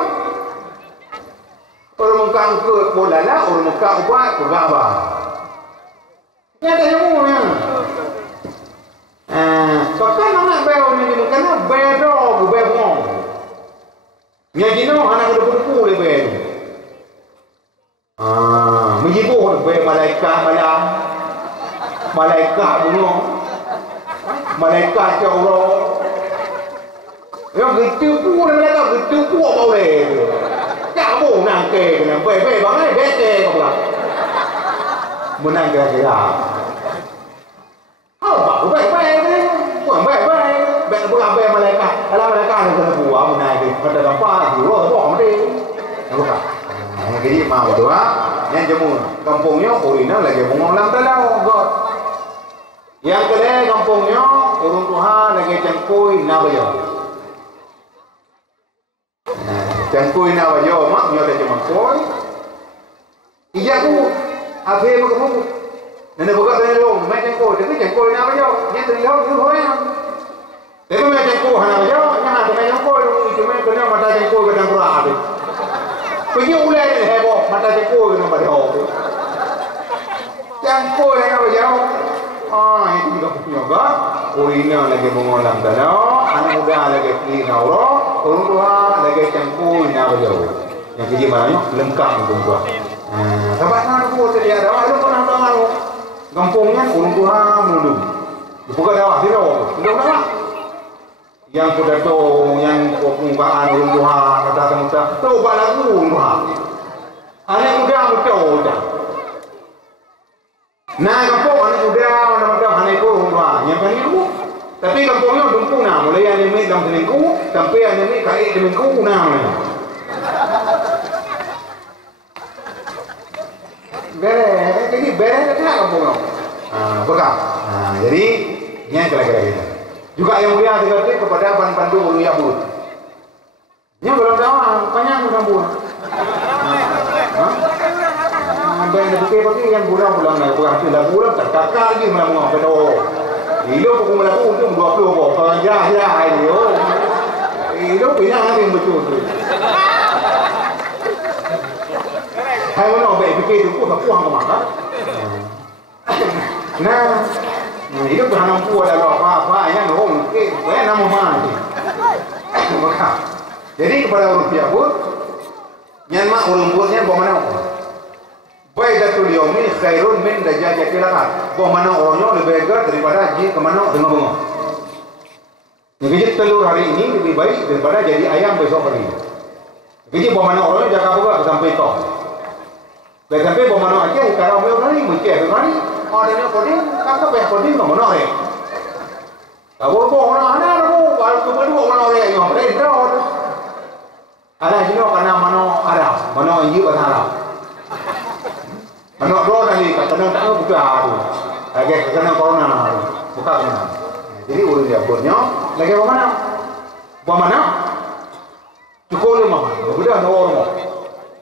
Orang muka ke bolala, orang muka ubat pegaba. Nyata semuanya. Bahkan anak bel ni bukan bel dog, bel bong. Yang jino anak depu-depu le bel. Menjibu bel malaikat malam. Malaikat bunuh. Malaikat ke Allah. Yang gitu pun mereka gitu pun boleh. Tak mau nak ke kena bel bangai bete kau lah. Menang kira-kira. Baik-baik ni. Baik-baik. Baik-baik malaikat. Kalau malaikat ni kena buang menang ni. Kata gambar, dua buang mesti. Bukan. Yang jadi mau tu yang jamun. Kampungnya urina lagi bungong lam talau. God. Yang kedua kampungnya urung Tuhan lagi cangkui nabayo. Cangkui nabayo mak nyoda cuma koi. Ijaku akhir kamu. Nene buka telur, main cangkul, tapi cangkul ni apa jauh? Yang telur tu orang. Tapi main cangkul hana apa jauh? Yang ada main cangkul, itu main kena mata cangkul ke dalam kurang ada. Pergi ulai ni heboh, mata cangkul kena pada heboh. Cangkul yang apa jauh? urina lagi mengolam tanah, anak muda lagi pilih naura, orang tua lagi campur nak berjauh. Yang kerja mana lengkap orang tua. Sahabat nak aku tadi ada, ada pernah tahu kampungnya orang tua melulu. Bukan dah, tidak apa. Yang pidato, yang pembukaan orang tua kata temuta, tahu balagu orang tua. Anak muda muda. Nah, kampung anak muda, anak itu orang tua. Yang paling itu, tapi kampungnya dumpung nak. Mulai anak ini dalam seminggu, sampai anak ini kait seminggu nak. Beres, jadi beres tak kampungnya. Bekal. Jadi, yang kira-kira gitu. Juga yang mulia dikerti kepada pandu ulu yabut. Yang belum tahu, panjang sambung. Sampai ada bukti yang bulan-bulan nak bukan bulan terkakak lagi malam ngau pedo. Ilo pukul melaku untuk 20 boh. Kalau ya ini. Ilo pinang ada yang betul tu. Hai mana baik fikir tu pun tak puang ke mana. Nah, itu bukan mampu ada apa-apa yang orang ke, saya nama mana? Maka, jadi kepada orang Yahud, yang mak orang buatnya bagaimana? Baidatul yaumi khairun min dajajatil akad. Bagaimana orangnya lebih baik daripada haji kemana dengan bunga. Jadi telur hari ini lebih baik daripada jadi ayam besok pagi. Jadi bagaimana orangnya jaga buka sampai itu. Sampai bagaimana aja kalau mau hari mencari hari. Orangnya koding, kakak banyak koding nggak mana ya? Kalau orang ada, kalau kedua orang yang yang beredar, ada juga karena mana ada, mana ini kan ada. Mana dua tadi, kadang tak buka ada, lagi kadang corona ada, buka mana? Jadi urus dia punya, lagi bagaimana? Cukup lima, sudah ada orang,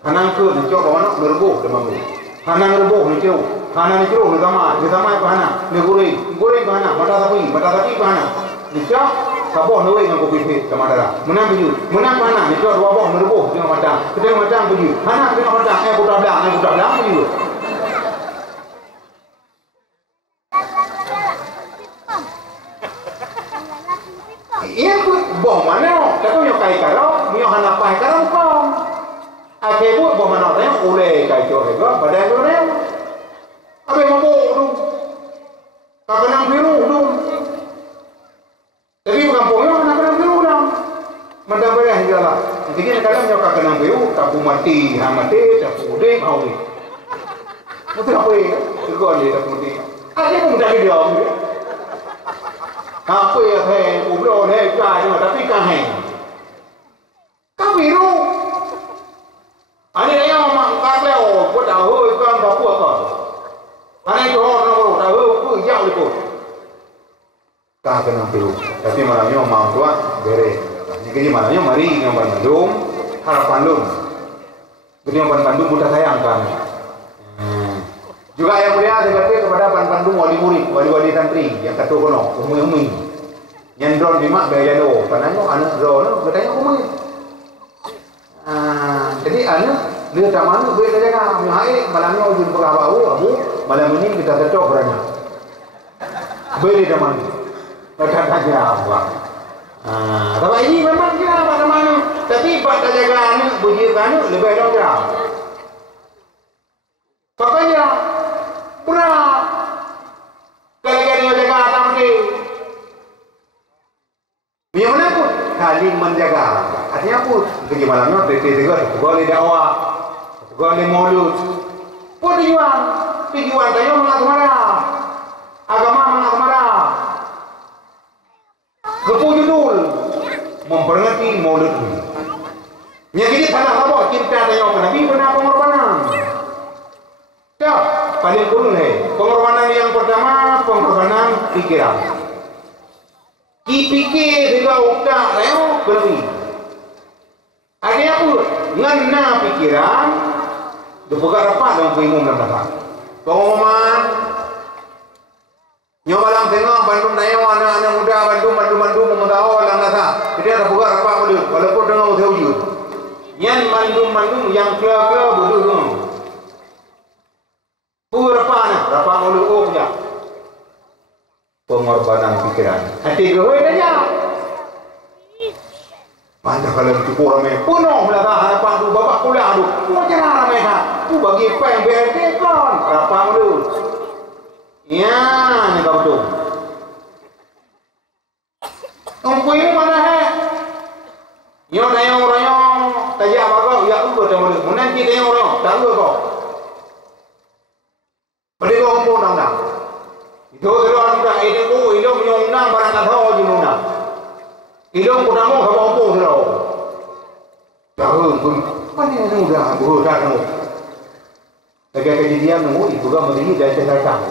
kanang ke, dicoba bagaimana berbuh demam ini, kanang berbuh dicoba. Hana ni kiro, ni sama apa hana? Ni goreng apa hana? Mata tapi apa hana? Ni cak, sabon ni dengan kopi pit sama darah. Menang baju, menang hana? Ni cak dua boh merubuh dengan mata, kita macam baju. Hana dengan mata, buta belang baju. Ia tu boh mana? Tapi yang kai karo, yang hana pai karo kau. Akhir buat boh mana? Yang oleh kai kau juga, badan kau ni. Apa yang mabuk tu? Tak kena biru tu. Tapi bukan pokoknya nak kena biru dah. Macam apa yang dia lah. Jadi kadang dia tak kena biru, tak pun mati, tak pun udeh, mau ni. Mesti apa ya? Juga ni tak pun mati. Ada pun tak dia. Apa ya saya ubro ni cah tapi kaheng. Kau biru. Ani dia memang kau buat tahu kan apa apa. Mana itu orang tahu aku jauh itu. Tak kena perlu. Tapi malamnya mau tua bere. Jadi malamnya mari yang Bandung harapan Bandung. Jadi yang Bandung buta sayang kan. Juga yang mulia dikatakan kepada Bandung wali murid, wali santri yang kata kono umi. Yang drone lima gaya lo. Pananya anak drone bertanya umi. Jadi anak dia tak mana boleh jaga. Mihai malamnya ujung abu. Malam ini kita cocok beranya. Boleh teman. Kita jaga apa? Tapi ini memang kita mana. Tapi pada jaga ni bujikan lebih longgar. Pokoknya berat. Kalau dia jaga atas mesti. Yang mana pun saling menjaga. Artinya pun kerja malamnya tiga boleh dakwah, boleh maulud, pun tujuan tayo mengasamara, agama mengasamara, kepujudul, memperingati maulud ini. Yang ini tanah apa? Cinta tayo ke Nabi benar pengorbanan. Ya, paling kurang pengorbanan yang pertama pengorbanan pikiran. Dipikir juga utak tayo berlebih. Ada apa? Ngena pikiran, dibuka rapat dalam keimum dalam rapat. Pengumuman, nyobalang tengok Bandung tayo anak-anak muda Bandung memutahu dalam rasa. Jadi ada buka rapat boleh, walaupun dengar udah wujud. Yang Bandung yang kira-kira boleh dengar. Buka rapat boleh oh punya. pengorbanan pikiran. Hati gue aja. Mantap kalau itu ramai penuh belakang harapan tu bapak kuliah tu. Macam mana ramai ha? Tu bagi peng BLT kan. Rapang tu. Ya, ni kau betul. Tunggu ini mana he? Yo nayong royong tajak bago ya ugo temu. Munan kita yang royong, tak ugo kau. Beli kau kumpul dang. Itu kalau orang dah ini ku ilmu yang nang barang tak tahu je nuna. Ilmu ku namu kau kumpul terus. Tahu pun mana yang mudah buat kamu. Lagi kejadian nunggu itu kan mesti dari sekarang.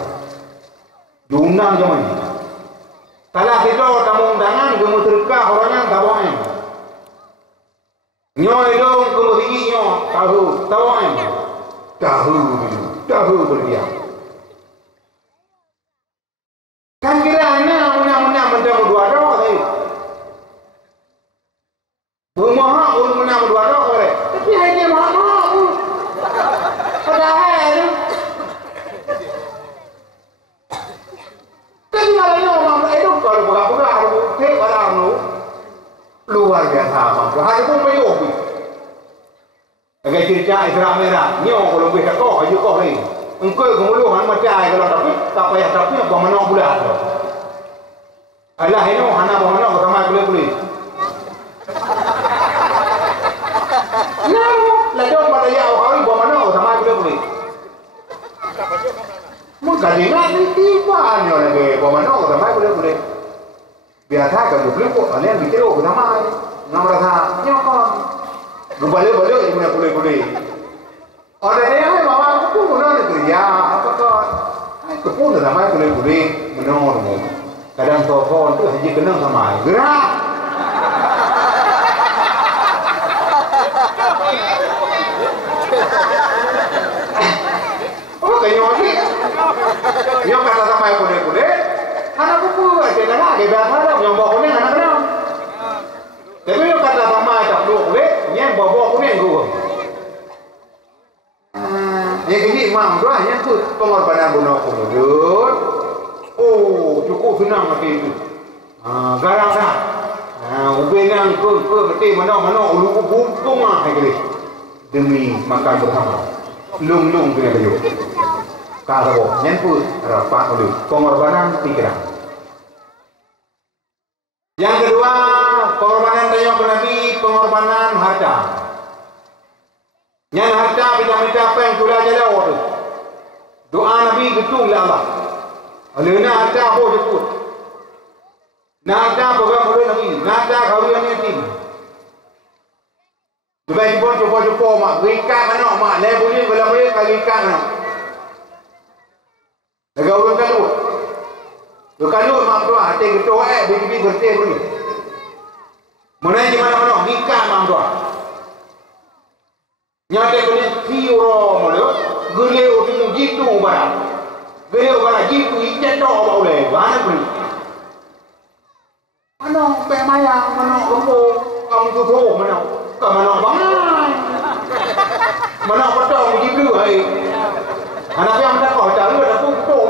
Dunang zaman ni. Kalau kita tamu undangan kamu terka orangnya tak boleh. Nyoy dong kamu tinggi nyoy tahu berdiam. Kan kira ana menang benda dua dok tadi. Rumah pun menang dua dok boleh. Tapi hanya mahal pun. Padahal kan malahnya orang itu kalau buka harus bukti barang lu luar biasa bang. Hari pun payung. Agak cerita Isra Merah. Nyo kalau bisa kau aja kau ni. Engkau kemudian macam kalau tak payah tapi apa mana bulat. Allah ini hana mana sama boleh. Nah, lajong pada ya orang apa mana sama boleh. Mengkajian ni tiba ni orang ke apa mana sama boleh. Biasa kan boleh kok. Kalian bicara sama. Nama rasa nyokong. Balik-balik yang punya boleh. Orang ni bawa aku pun nak kerja apa kau? Aku pun sama boleh menor. Kadang telepon tu hanya kena sama gerak. Oh kayaknya ni. Yang kata sama boleh. Anak aku pun ada lagi biasa dah yang bawa kuning anak dia. Tapi yang kata sama tak boleh, yang bawa kuning gua. Yang ini mam doa yang tu pengorbanan bunuh kemudian. Oh cukup senang mati itu. Garang dah. Ubin yang ke mati mana ulu buntung kali. Demi makan bersama. Lung kena baju. Kalau yang tu rapat dulu pengorbanan pikiran. Yang kedua pengorbanan tanya ke Nabi pengorbanan harta. Yang harta minta apa yang sudah jauh tu. Doa Nabi betul lah Allah. Alena harta apa jeput. Nak harta program oleh Nabi. Nak harta kawian yatim. Cuba mak. Rikat mana mak. Boleh kali rikat mana. Lega ulun kalut. Kalut mak tua. Hati ketua bibi bertih dulu. Mana di mana. Rikat mak tua. Nyata kena tiuro malu, gule utung gitu barang, gitu ikan doa boleh, mana beri? Mana pemaya, mana lembu, kamu tutup mana, mana bangai, mana potong gitu hai, anak yang dah kau cari ada tutup.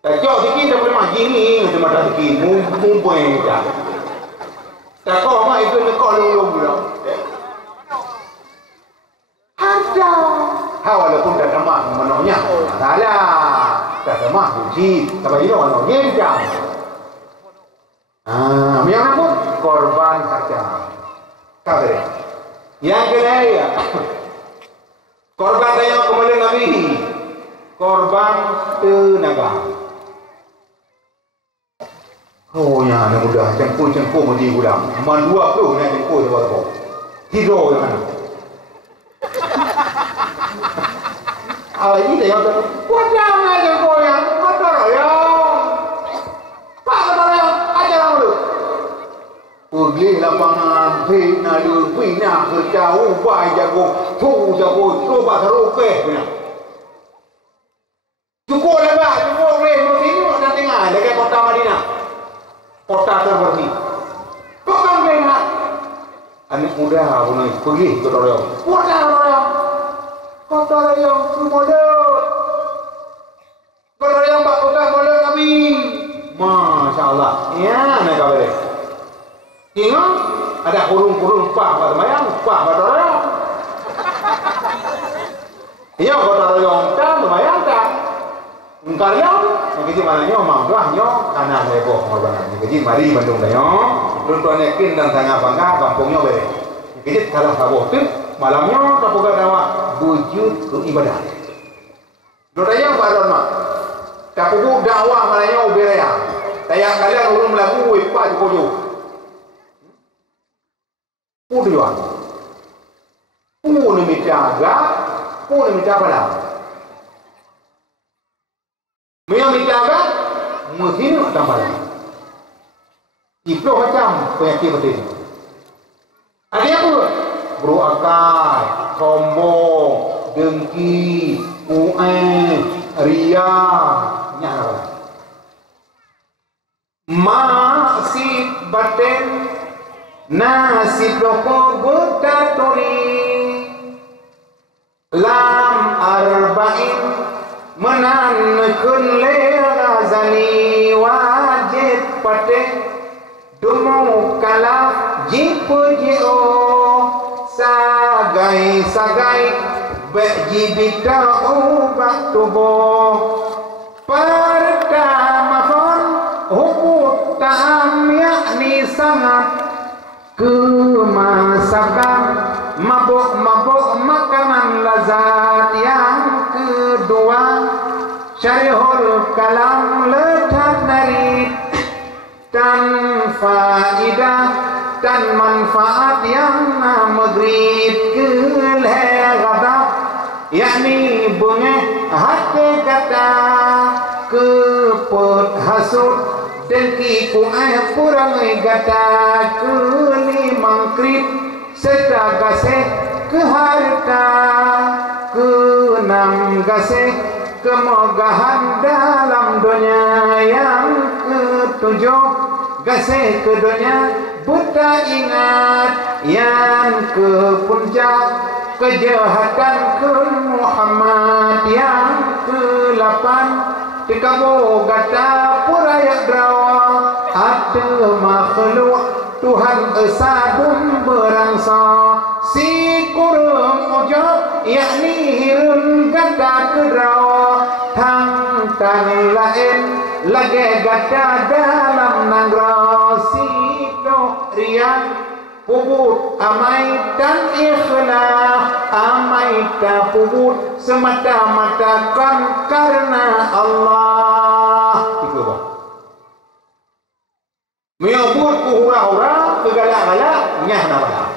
Tak jauh sikit dah boleh maju ni, macam ada sikit, mumpung dah. Tak kau mak itu nak kau lulung dah. Ada. Walaupun tak sama menolongnya. Salah. Tak sama kunci. Tapi ini menolongnya jam. Yang apa? Korban harta. Kabar. Yang kedua, korban yang kemudian Nabi. Korban tenaga. Oh ya, ni mudah. Cengkuh mesti ulang. Mandua tu nak cengkuh sebab apa? Tidur yang mana? Ini dia yang kuatlah aja kau yang kotor ya. Pak kotor ya, ajar dulu. Pergi lapangan, pina kerja, ubah jago, coba serupe. Cukup lah pak, cukup boleh. Ini nak tengah, dekat kota Madinah, kota terbersih. Kau kan benar. Anak muda pun pergi ke Royong. Kuatlah Royong. Kota Royong mulut. Royong bak kota Allah. Ya, nak kabar. Ingat ada kurung-kurung pah pada mayang, pah pada orang. Iya, kota orang kan mayang kan. Engkarnya, yang mananya manggahnya karena lebo ngorbanan. Jadi mari Bandung dayo, runtuan yakin dan tengah bangga kampungnya bere. Jadi kalau kaboh tu malamnya kapoga dawa wujud ke ibadah. Dodaya baron mak. Kapoga dakwah malanya bere ya. Tayang kalian ulun lagu ipa jokojo. Puduan. Pun mitaga, pun mitapala. Mia mitaga mungkin tambah. Iplo macam penyakit betul. Ada apa? Bro akal, sombong, dengki, ria, nyara. Masih batin, nasib loko betatori, lam arba'in menanekun lerazani wajib batin. Dumu kalaf jipu jio sagai bejibita ubah tubuh pertama pun hubut ta'am yakni sangat kemasakan mabuk-mabuk makanan lazat. Yang kedua syarihul kalam letak dari dan faidah dan manfaat yang maghrib kelehatan, yakni bunga hati kata keput hasud dengki kuai purangai kata kelimang krip serta gaseh ke harta keenam gaseh kemegahan dalam dunia. Yang ketujuh gasih ke dunia buta ingat. Yang ke puncak kejahatan ke Muhammad. Yang ke-8 dikamu gata puraya drawa ada makhluk Tuhan esadun berangsa si kurung ujab yakni hirun gata kedrawa tang lain lagi gata dalam nangrasi doh riang pubut amai dan ikhlas amai ta pubut semata-mata kan karena Allah. Itu bah menyebut ku hura-hura kegalak-galak nyah nama.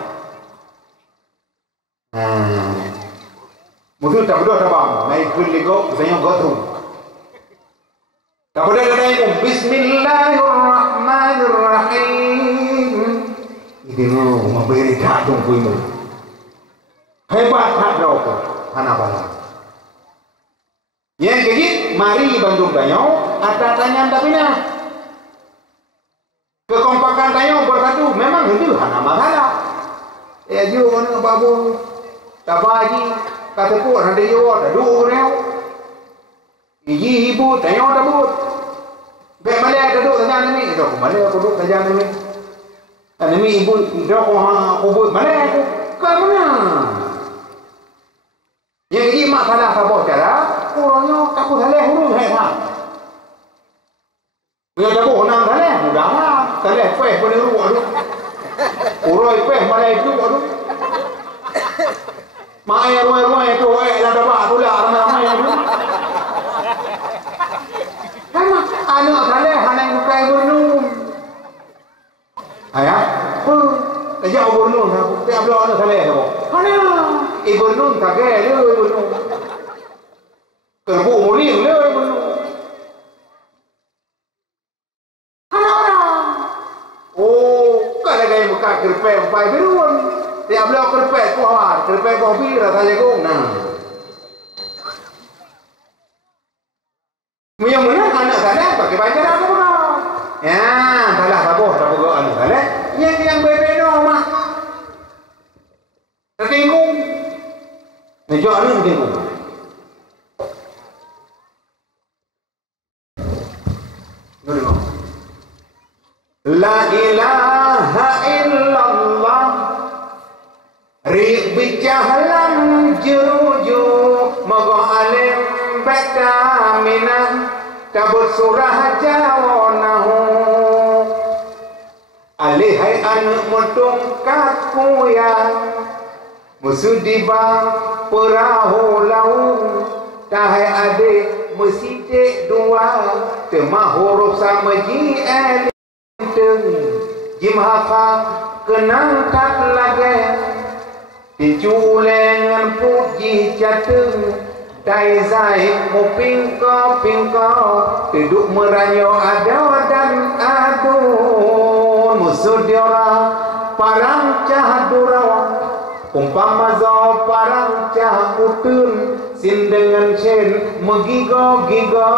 Mungkin tak berdua tabang naik kuligo saya gotru. Tak boleh naik Bismillahirrahmanirrahim. Ini memberi kandung kuimu. Hebat tak rokok anak bala. Yang jadi mari Bandung dayo ada tanya tapi nah. Kekompakan dayo bersatu memang itu anak mahala. Ya ju mana babu tabaji kata ku ada yo ada dua reu. Ibu dayo ada but. Be male ada duduk saja ni. Itu male aku duduk saja ni. Ani ibu dah ko but male aku ke mana? Yang ini masalah apa cara? Orangnya aku salah huruf ha. Dia dah boh nang salah mudahlah. Salah peh peniru aduh. Uroi peh male itu aduh. Mai ruai itu dah dapat tu lah ramai-ramai aduh. Kan anak salah hanai bukai bernun. Ayah, kerja bernun aku tiap bulan anak salah tu. Hanai ibu nun tak gaya dia ibu nun. Kerbu muring dia ibu nun. Hanai orang. Oh, kalau gaya muka kerpe empai berun. Tiap bulan kerpe kuat, kerpe kopi rasa jagung nah. Mula-mula anak salah pakai baca apa kau? Ya, salah tabuh anak salah. Yang berbeda mak. Tertinggung. Nejok anu tertinggung. Nuri mak. La ilaha illallah rik bicahlam jeruju moga alim beta minah kabut surah jawonahu alihai anu mutung kakuya musudiba perahu laung tahai adik mesite dua temah huruf sama ji elinteng jim hafa kenang tak lage diculengan puji jateng dai zai mu pingko duduk meranyo ada dan adun musudiora parang cahadurawa umpama zo parang cah utun sin dengan sen megigo-gigo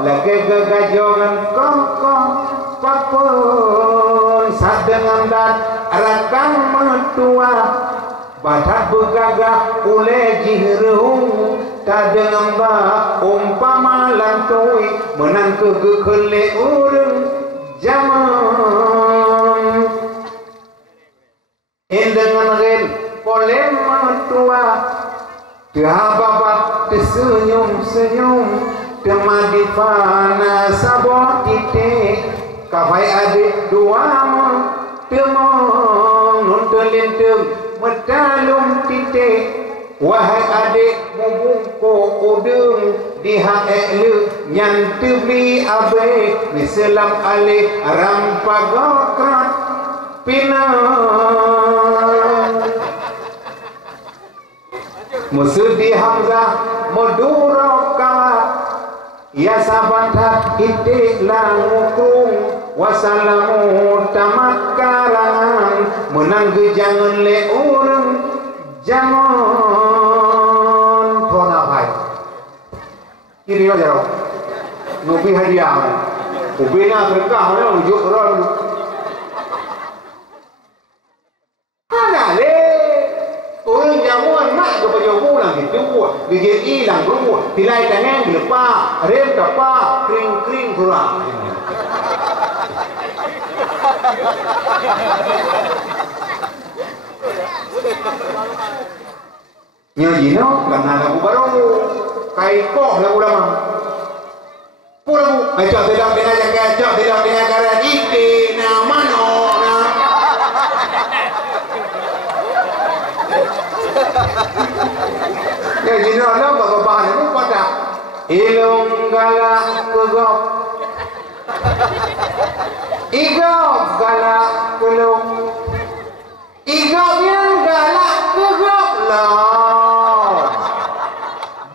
lage gagajongan kongkong papun sak dengan dat rakan metua badat begagah ule jihreung tak dengan ba umpama lantui menang kegekele urang zaman dengan ren polem metua Dahababak tersenyum-senyum Kemadifana sabot titik Kafai adik duamu Temong nuntelinteng Medalum titik Wahai adik mubungko udung Dihak ekle nyantubi abe Miselam alih rampagokrat Pinang Musudi Hamzah Muduro kalat Ya sabantat itik langukung Wassalamu tamat karangan Menang gejangan le urang Jangan Kona hai Kiri aja roh Nubi hadiah Ubina berkah ujuk roh Ada le Orang jamuan mak kepada pulang itu Gigi hilang rumah Tilai tangan di lepas Rem tepat Kering-kering kurang Nyajino Karena lagu baru Kaikoh lagu lama Pulang Acok tidak dengan jaga Acok tidak dengan karan Ike nama no Ya jino ada bapak ini pada ilung galak kegop igop galak kulung igop yang galak kegop lah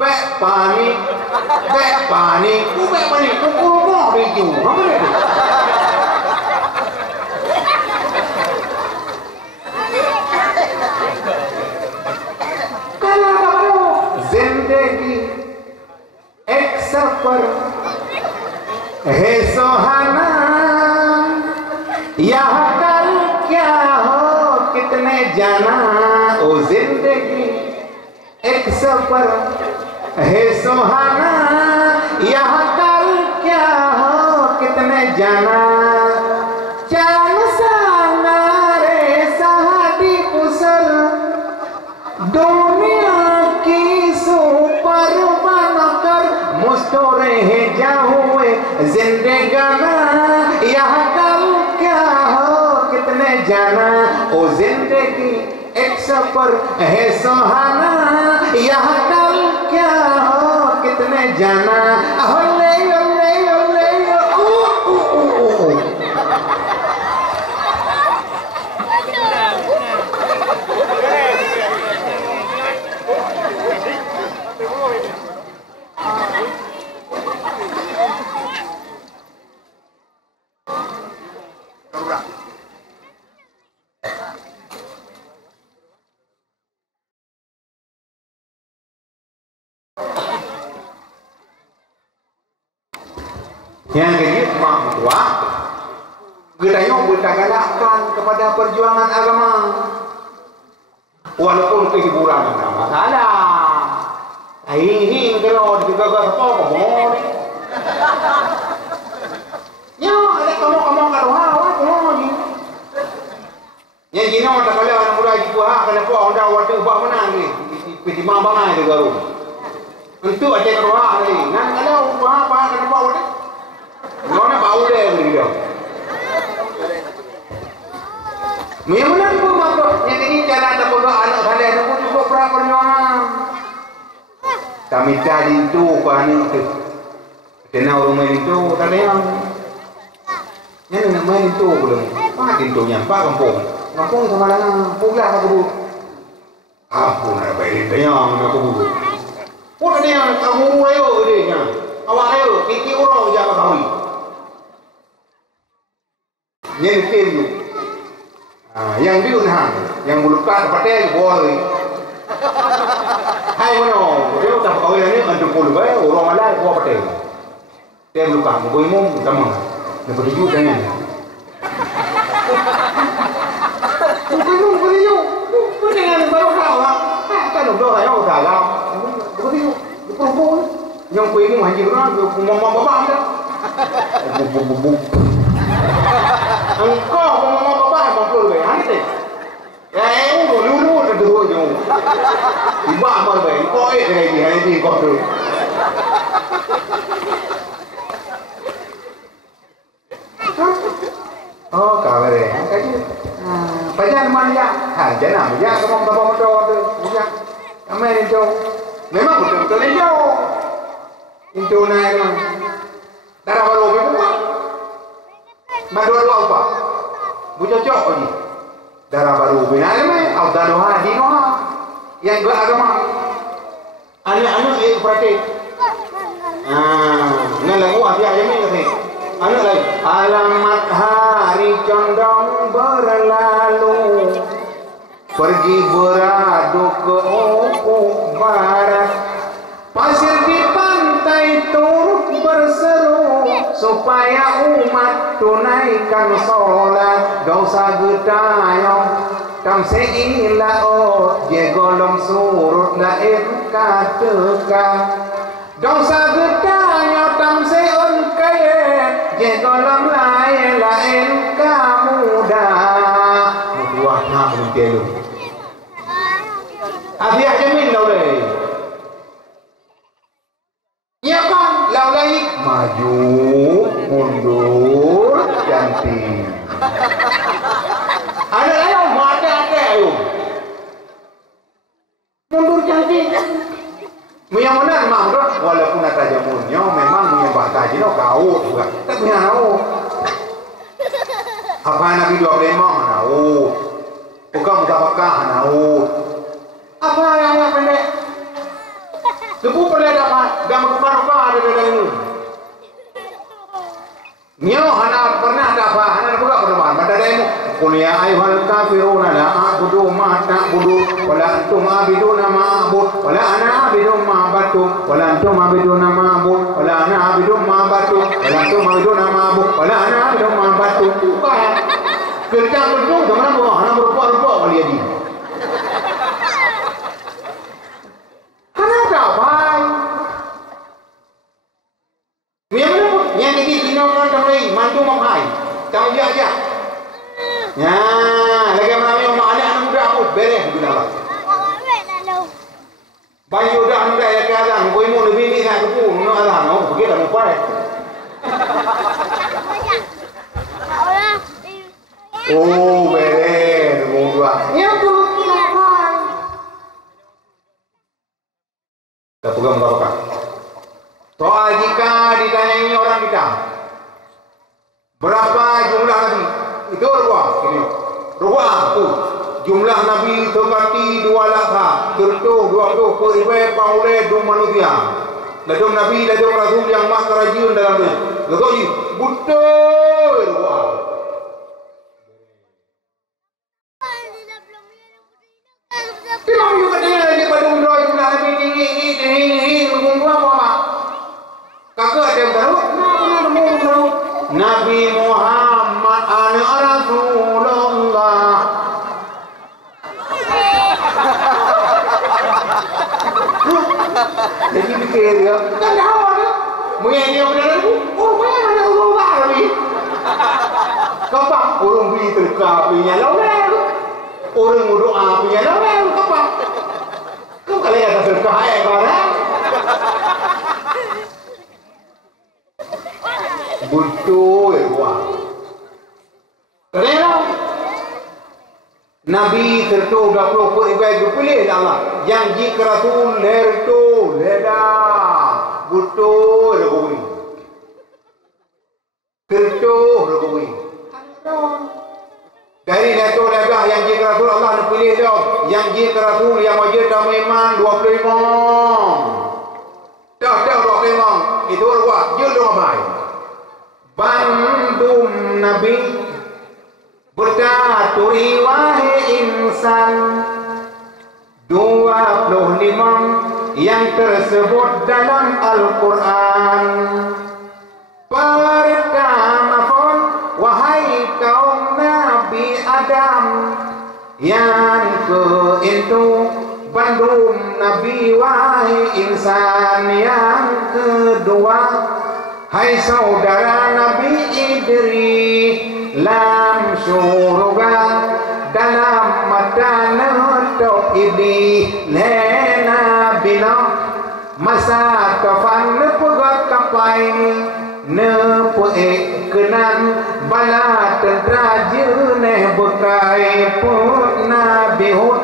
bek panik ku mau biju apa ni जिंदगी एक सफर है सुहाना यहाँ कल क्या हो कितने जाना ओ जिंदगी एक सफर है सुहाना यहाँ कल क्या हो कितने जाना चांद साना रे सहादी पुसर दुनिया मुस्तोरे है जाहुए जिंदगाना यहाँ कल क्या हो कितने जाना ओ जिंदगी एक सफर है सुहाना यहाँ कल क्या हो कितने जाना ओले ओले ओले ओ yang kejip tua gedayong bertagalakkan kepada perjuangan agama walaupun kehiburan tidak masalah ini kalau digagal apa ya ada kamu kadoha Jino tak kala anak muda ibu kena puak onda waktu ubah mana ni? Piti mama itu baru. Untuk ada keruah ni. Nan kalau ubah kena puak waktu. Mana bau deh begitu. Memang pun makro. Yang ini cara ada bodoh anak kalian pun cukup berapa nyawa. Kami cari itu pani itu. Kena rumah itu tak ada yang nak main itu belum. Pak pintunya, Pak kampung. Kampung sama lah, pulang aku bu. Aku nak baik dia yang aku bu. Pun dia yang kamu ayo dia. Awak ayo, tiki orang jangan tahu. Yang itu, yang diunang, yang bulukan pakai boleh. Hai mana, dia tak tahu yang ni untuk bulukan orang malah buat pakai. Dia bulukan, bukan imam, sama. Dia bertuju dengan. Bertuju. Dengan baru kau lah. Kan dong saya udah lah. Bertuju. Perempuan. Yang kau ini haji benar. Mama bapa anda. Engkau mama bapa yang mampu lebih. Hanya deh. Ya, dulu terus je. Ibu amar baik. Kau ini kau tu. Oh, kabar deh. Kaji. Pajan mana? Jangan ya. Kamu motor tu. Ya. Kamu itu. Memang betul itu. Itu naik kan. Darah baru berapa? Madua apa? Bucocok ni. Darah baru benar ni. Atau doa di doa. Yang beragama. Anak-anak yang praktik. Ngelagu apa yang ni kasi. Anak lain. Alamat hari condong berlalu, pergi beradu ke ufuk barat, pasir di pantai turut berseru, supaya umat tunaikan solat. Dosa gedayong kam seila o je golong surut lain kateka. Dosa gedayong tam seun kaya je golong lain kamu dah. Buat nak berkelu. Abiah jamin lau leh. Ya kan, lau leh maju, mundur, cantik. Ada ayo, ada ayo. Mundur cantik. Yang mana memang walaupun ada jamunnya memang menyembah kaji no kau juga. Tak punya kau. Apa Nabi 25 tahu. Bukan mutafakah tahu. Apa yang pendek? Debu pendek dapat dan mutafakah ada dalam ini. Nyo hana pernah dapat, hana pula pernah. Pada demo kuliah ayuhal kafiruna la a'budu ma ta'budu wa la antum abiduna ma a'bud wa la ana abidu ma abadu wa la antum abiduna ma a'bud wa la ana abidu ma abadu wa la antum abiduna ma a'bud wa la ana abidu ma abadu. Kerja berdua dengan orang hana berupa-rupa kali ini. Hana dapat. Yang ini dinokan kami mantu mamai. Tahu dia aja. Ya, lagi mana yang mana anak muda aku beres guna lah. Bayu dah muda ya keadaan. Kau imun lebih ni kan aku nak ada nak pergi dah lupa. Oh, beres muda. Ya tu. Kita pegang apa? Soal jika ditanyai orang kita, berapa jumlah Nabi? Itu ruah tu. Jumlah Nabi terkati 2 lakh, tertu 20 peribai paulai dum manusia. Ladum Nabi, ladum Rasul yang mak kerajaan dalamnya. Lalu betul ruah. Tidak juga dia lagi pada umrah jumlah Nabi ini umrah apa? Kakak ada yang tahu? Nabi Muhammad anak Rasulullah. Jadi fikir dia, kan dah ada. Mungkin dia benar tu. Oh, mana ada urung lagi? Kau pak urung beli terkap punya lawan. orang doa punya orang apa? Kau kali ada sedekah ayat orang. Butuh ya buat. Kerana Nabi tertu dah pun ibadah pilih Allah. Yang jika Rasul lertu leda butuh rekui. Tertu rekui. Dari itu dah yang jika Rasul Allah nak pilih dia. Yang jika Rasul yang wajib dah iman 20 imam. Dah 20 imam. Itu orang jil dua baik. Bandum Nabi berdaturi wahai insan 25 yang tersebut dalam Al-Quran. Pertama pun wahai kaum Nabi Adam, yang ke-itu bandum Nabi wahai insan, yang kedua hai saudara Nabi Idris lam syurga dalam mata nutup iblis lena bina masa kafan nepegat kapai nepuek kenan bala tentera jeneh bekai pun Nabi Hud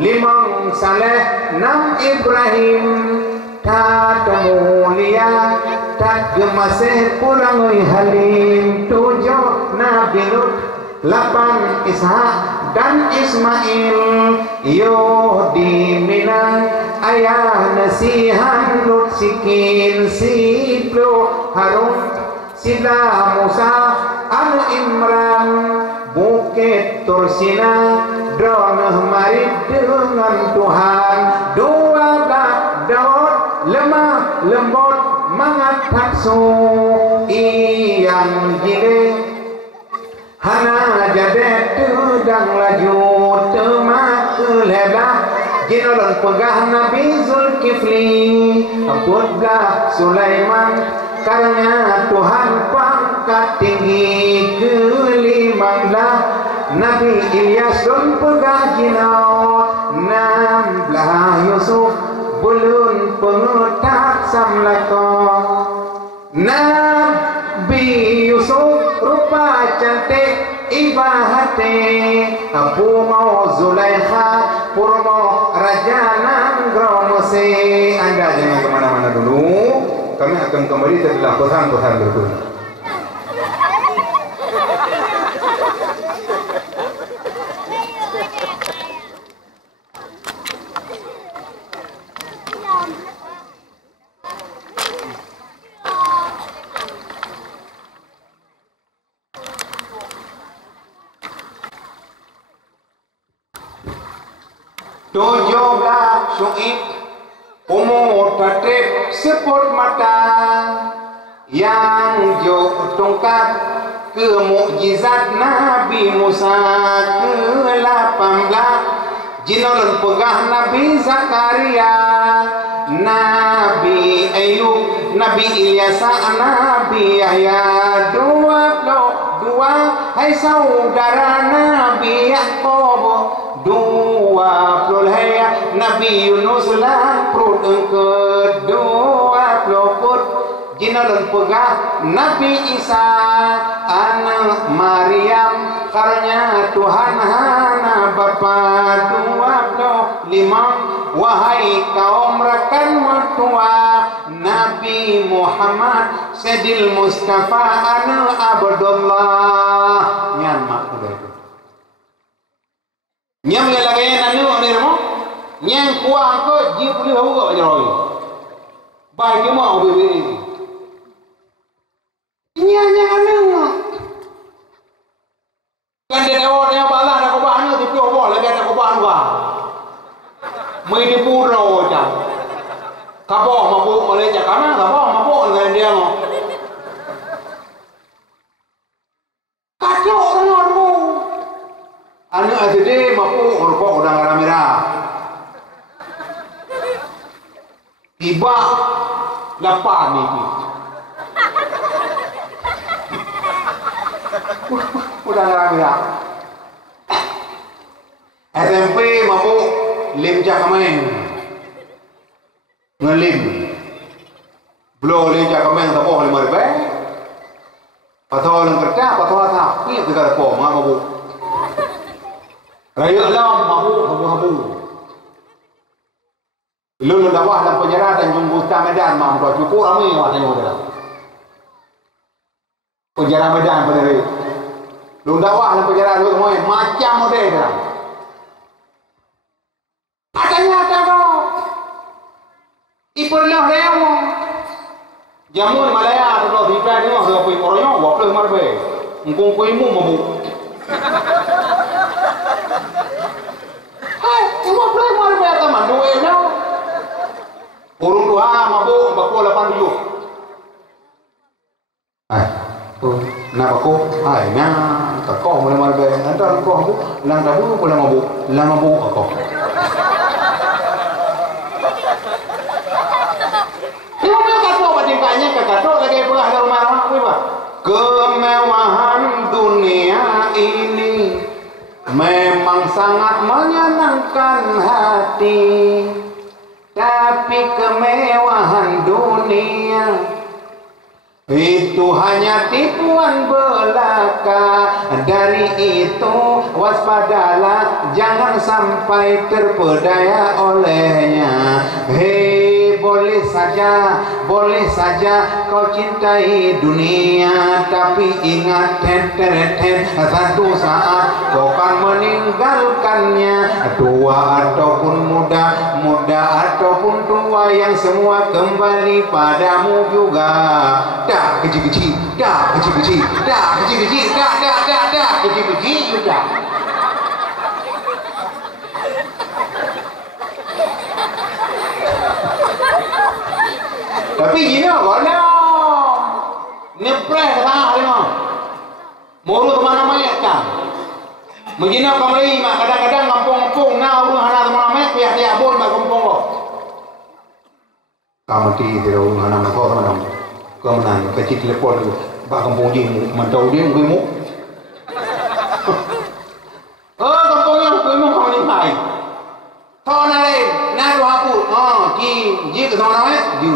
5 Saleh 6 Ibrahim tak mulia tak gemasih pulang halim 7 Nabi Lut 8 Ishak dan Ismail yo di Minang ayah nasihan Lut sikin 10 Harun Sila Musa Al Imran Bukit Tursina Dronah marid dengan Tuhan 12 Daud lemah lembut mangat taksu yang gile hana jadet tudang laju temak lelah jinolon pegah Nabi Zulkifli pegah Sulaiman karena Tuhan pangkat tinggi ke-15 Nabi Ilyas don pegah jinau 16 Yusuf belum pengetak samlako Nabi Yusuf rupa cantik ibahate Abu mau Zulaikha purmo Raja Nangromose. Anda jangan kemana-mana dulu, kami akan kembali setelah pesan-pesan berikut. Tujuhlah Syuib umur tertib seput mata yang jauh tongkat ke mukjizat Nabi Musa ke-18 jinolon pegah Nabi Zakaria Nabi Ayub Nabi Ilyas Nabi Yahya 22 hai saudara Nabi Yaakob 20 Nabi Yunus lan perut ke-20 jinolon pegah Nabi Isa anak Maryam karena Tuhan hana bapa 25 wahai kaum rekan mertua Nabi Muhammad Sayyidil Mustafa anak Abdullah nyamak udah itu nyam yang lagi nanu ni mo nyang kuah ko ji puli hawu ko jaroi bai ke mo be nyanya anu kan de dewa de bala da ko ba anu ti pio bo la ga da ko ba anu wa mai di puro ja ka bo ma bo ma le ja kana ka bo ma bo le dia mo ka jo orang mo anu adede ma po orko udang ramira tiba lapan ni udang ramira SMP mabuk lim Cakamen ngelim blow lim Cakamen tapoh 5 ribu patho lang kerja patho thap ni tegara po mabuk raya alam mabuk habu lulu dakwah dalam penjara Tanjung Gusta Medan mah cukup ramai awak tengok dalam penjara Medan pada hari lulu dakwah dalam penjara dulu semua macam model dalam ada kau iperlah leo jamun Malaya tu di Perak ni mah pergi orangnya buat pelih marbe ngkong kuimu mabuk hai cuma pelih marbe teman dua no urung dua mabuk baku 87 na baku hai na kau mulai marbe antara kau mabuk lang tabu boleh mabuk lang mabuk kau kata lagi pulang dari rumah apa? Kemewahan dunia ini memang sangat menyenangkan hati, tapi kemewahan dunia itu hanya tipuan belaka. Dari itu waspadalah, jangan sampai terpedaya olehnya. Hei, boleh saja kau cintai dunia, tapi ingat satu saat kau akan meninggalkannya. Tua ataupun muda, muda ataupun tua, yang semua kembali padamu juga. Dah kecil-kecil, dah kecil-kecil, dah kecil-kecil, dah kecil-kecil juga. Tapi gini kalau nepres kata hari mah, mulu kemana-mana kan. Begini kembali mak kadang-kadang kampung-kampung nah urang hana kemana-mana pihak-pihak bon mak kampung lo. Kamu tidak urang hana kau kemana-mana. Kemenang kecil telepon bak kampung dia mantau dia ngimu. Kampung yang ngimu kau ni mai. Kau nale, na tu hapu. Ji ke sana mai? Ji.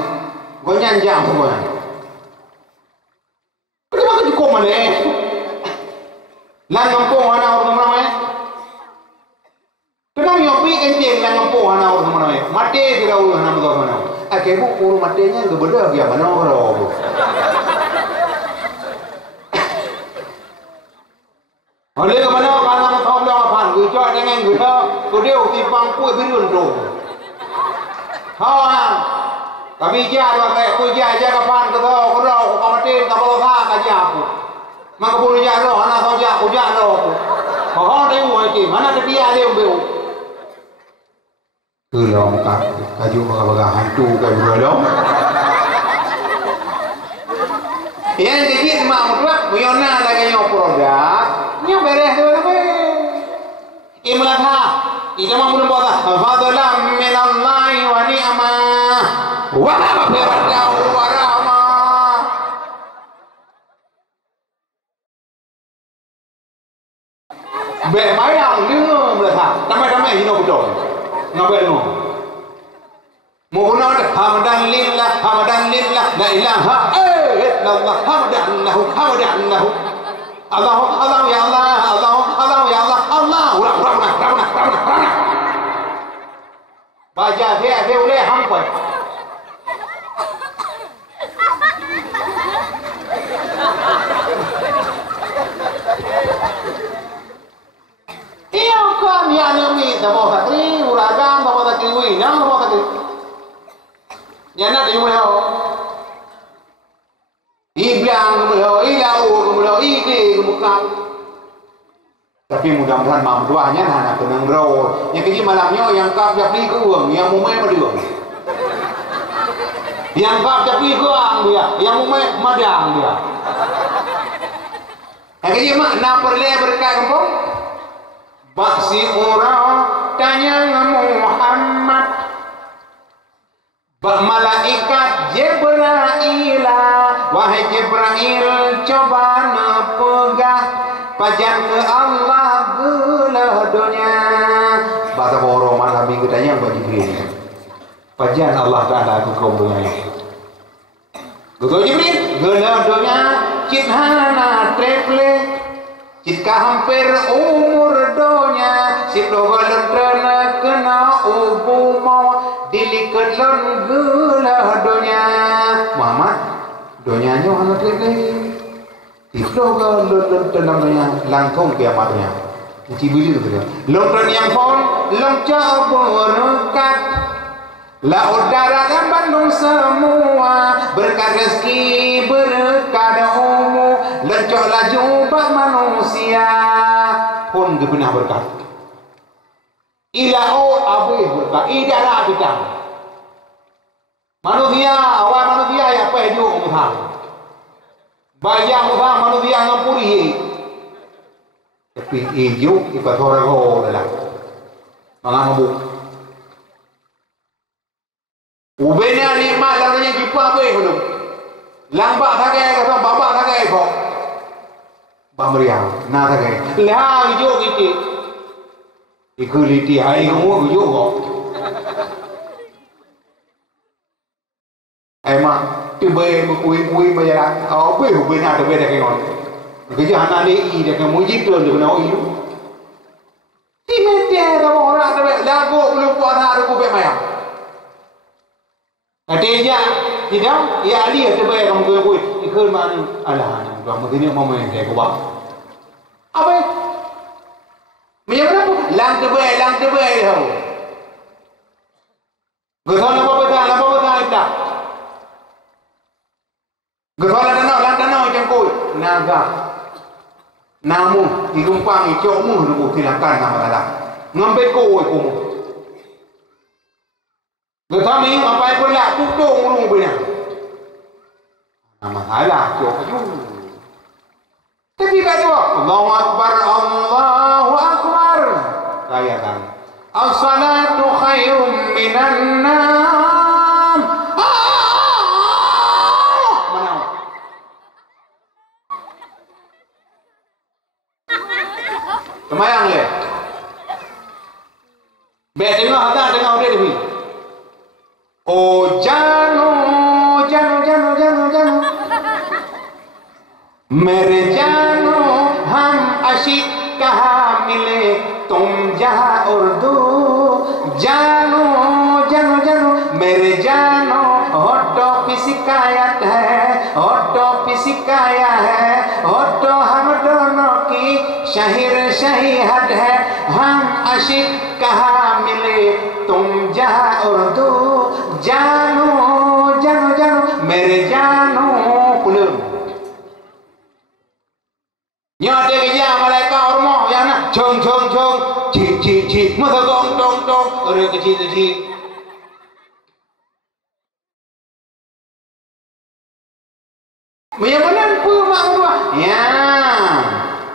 Gonyan jam semua. Kenapa kau cukup mana? Lang kampung ana orang mana mai? Kenapa nyopi kencing lang kampung ana orang mana mai? Mati tidak orang hana betul mana? Kebu uru matinya ke benda dia mana orang? Oleh ke mana panang thom lo pan gửi cho anh em gửi cho tôi đều tìm bằng cuối bên luận rồi. Kami jaga kayak tôi jaga pan ke tho ko ro ko matin ka bo tha ka jaku. Maka boleh jaga anak kau jago jago. Kau dia mau iki mana dia dia beu. Long kaju baga hantu kayak berodong. Yang jadi mak mutlak bayona lagi nyo produk, nyo beres tu be. Imlatha, ida mah mun bota fadlan min Allah wa ni'mah wa maghfiratan wa rahmah. Be mai yang lương mlatha, damai-damai hino betul. Ngapain lu? Mohon hamdan lillah, la ilaha illallah, hamdan lahu. Allah ya Allah, Allah. Baca dia boleh hampa. Iya kan ya nami tabo satri uragan tabo satri wi nang tabo satri yana dimu ho iblang mu ho ilau mu ho ide mu kam tapi mudah-mudahan mamduahnya anak tenang ro yang keji malamnya yang kap japli ke uang yang mumai madang yang kap japli ke uang dia yang mumai madang dia yang keji mak na perle berkat kampung. Baksi orang tanya Muhammad, malaikat Jibril, wahai Jibril, coba nepegah pajan ke Allah gelah dunia. ini. Pajan Allah Taala tu kaum dunia. Betul Jibril, gelarnya cithana triple, jika hampir umur donya, si dogalan trana kena ubu mau dilikelan gelah donya. Muhammad, donyanya mana triple? Dogalan trana donya langsung kiamatnya. Jibril tu dia. Longtran yang pun, longca berkat. Laut darat dan Bandung semua berkat rezeki berkat umum lencok laju bak manusia pun gebenah berkat ilau abuih berkat idalah kita manusia awal manusia yang apa hidup muthang bayang muthang manusia ngampuri tapi hidup ikat orang dalam mengambuk ubenya nikmat lalunya jumpa apa belum lambak thagai kata babak thagai kok bamriang na thagai lah hijau gitu ikuliti hai kamu hijau kok emang tiba mukui bayaran apa ubenya ada beda kengon kerja anak ni dia kan mujib tu dia kena iu timete kamu orang ada lagu belum puas aku be mayang Katanya tidak, ya Ali ada bayar kamu kau ikut mana? Alah, kamu ini mau main kayak kau apa? Macam apa? Lang terbaik tahu. Gerakan apa betul itu? Gerakan tanah macam kau naga. Namu, irumpang, icokmu, rumput silakan nama Allah. Ngambil kau ikut. Kami apa pun lah tutung urung punya. Nama salah cok ayu. Tapi kata Allahu Akbar Allahu Akbar. Kaya kan. As-salatu khairum minan nam. Mana? Semayang le. Be tengok ada tengok dia ni. Oh jano मेरे जानो हम आशिक कहाँ मिले तुम जहाँ उर्दू जानो मेरे जानो होठों पे शिकायत है होठों हम दोनों की शही हद है हम आशिक कहाँ मिले तुम जहाँ उर्दू जानो मेरे जानो पुlut nhớ đây cái nhà mà lại cao mỏ ya nè chồng chỉ mà thằng tông rồi cái gì Maya mana pun mak dua ya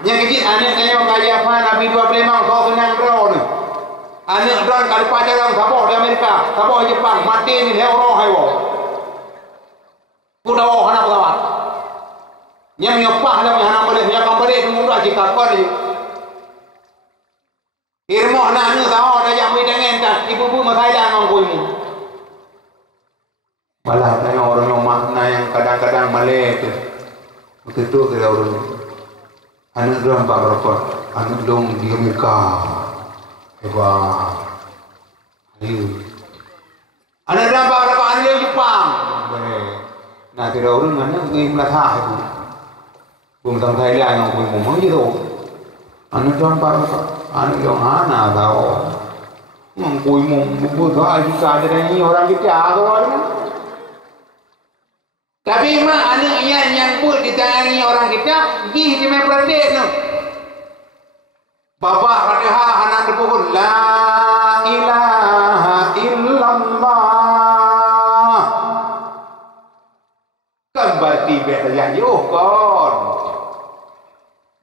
yang kecil anak kaya kaya apa Nabi 25 kau kenang bro ni anak drone kalau pacaran sabah di Amerika sabah Jepang mati ni dia orang hayo kuda anak pesawat yang nyopah dalam anak balik yang kembali tunggu dah jika kau ni irmo anak ni tahu dah yang dengan tak ibu masai dah ngangkui mu malah tanya orang yang makna yang kadang-kadang malai tu begitu kira orang anak dong berapa anak dong di Amerika hebat ayo anak dong berapa anak di Jepang nah kira orang anak ni melata itu bukan tentang Thailand yang aku ngomong gitu anak dong berapa anak dong anak tahu ngomong buat apa juga ada ni orang kita orang tapi mak anaknya yang pun ditangani orang kita pergi di Mempradek tu bapak Fatihah anak berpukul la ilaha illallah kan berarti betul oh kon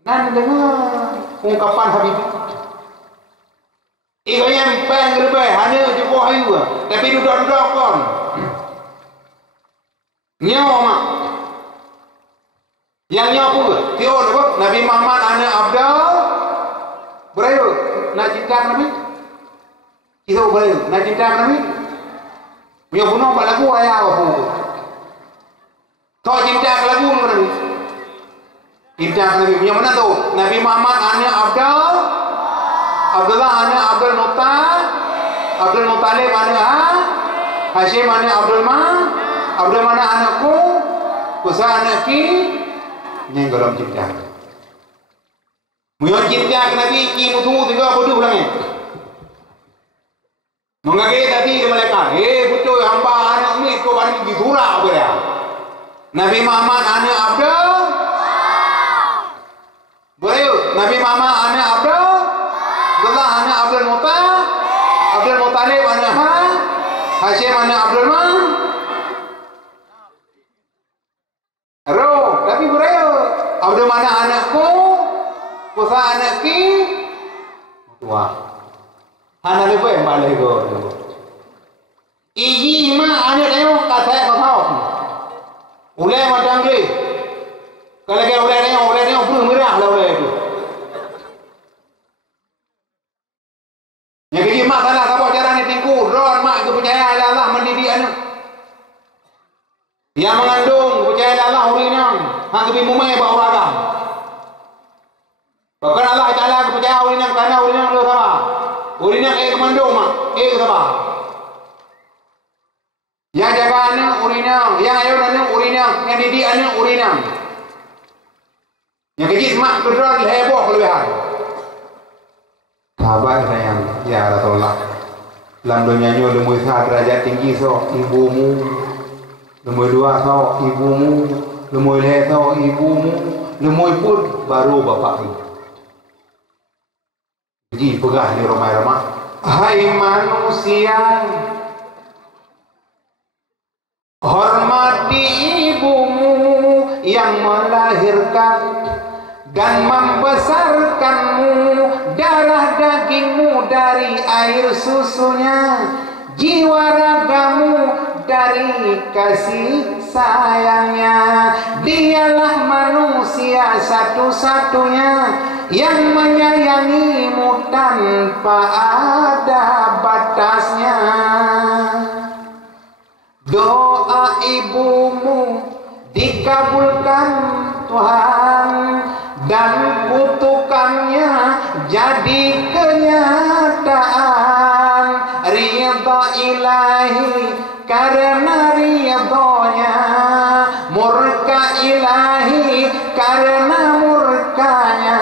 nan dengar ungkapan Habib itu yang paling lebih hanya cukup hayu tapi duduk-duduk kon nyawa mak yang nyawa pun tiada apa Nabi Muhammad anak Abdul berayut nak cinta Nabi Kita boleh nak cinta Nabi. Punya bunuh pak lagu raya apa pun. Kau cinta ke lagu Nabi. Cinta ke Nabi. Punya mana tu? Nabi Muhammad anak Abdullah anak Abdul Muttalib anak Hashim anak Abdul mana anakku, Kusa anak ki, yang dalam cinta. Punya cinta ke Nabi ki mutu tiga bodoh ulangnya. Mengagih tadi ke mereka, betul hamba anak ni kau bani di surah apa dia? Nabi Muhammad anak Abdul, boleh? Nabi Muhammad anak Abdullah anak Abdul Muttalib anak Hashim anak Abdul tapi boleh? Abdul mana anakku, Kusa anak ki, tua. Anak lepas yang balik ke Iji mah anak dia kata saya tahu. Ulai macam ni. Kalau kita ulai dia pun merah lah ulai itu. Yang kecil mak salah apa cara ni tingku. Ron mak kepercayaan Allah mendidik anak. Yang mengandung kepercayaan Allah urinya. Hang kebi mumai bawa agam. Bahkan Allah Taala kepercayaan urinya karena urinya lu sama. Urinya kemandung mak, sama. Yang jaga anak urinya, yang ayah anak urinya, yang didik anak urinya. Yang kecil mak kedua heboh kelebihan. Sahabat sayang, ya Rasulullah. Dalam dunia nyo lemui satu derajat tinggi so ibumu, lemui dua so ibumu, lemui le so ibumu, lemui pun baru bapakmu. Jadi pegah di rumah-rumah. Hai manusia, hormati ibumu yang melahirkan dan membesarkanmu, darah dagingmu dari air susunya, jiwa ragamu dari kasih sayangnya. Dialah manusia satu-satunya yang menyayangimu tanpa ada batasnya. Doa ibumu dikabulkan Tuhan dan kutukannya jadi kenyataan. Ridha ilahi karena ridhonya, murka ilahi karena murkanya.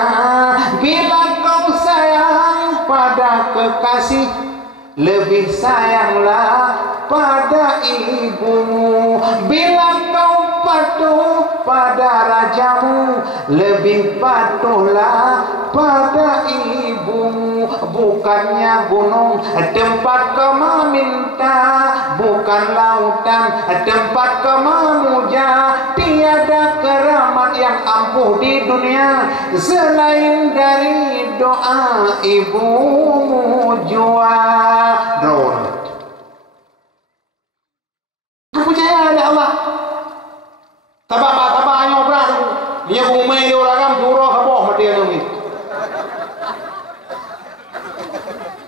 Bila kau sayang pada kekasih, lebih sayanglah pada ibumu. Bila kau patuh pada rajamu, lebih patuhlah pada ibumu. Bukannya gunung tempat kau meminta, bukan lautan tempat kau memuja. Tiada keramat yang ampuh di dunia selain dari doa ibumu jua. Drone. Kepercayaan ada Allah. Tabak hanya berat. Dia bumi dia orang curah kabah mati ni.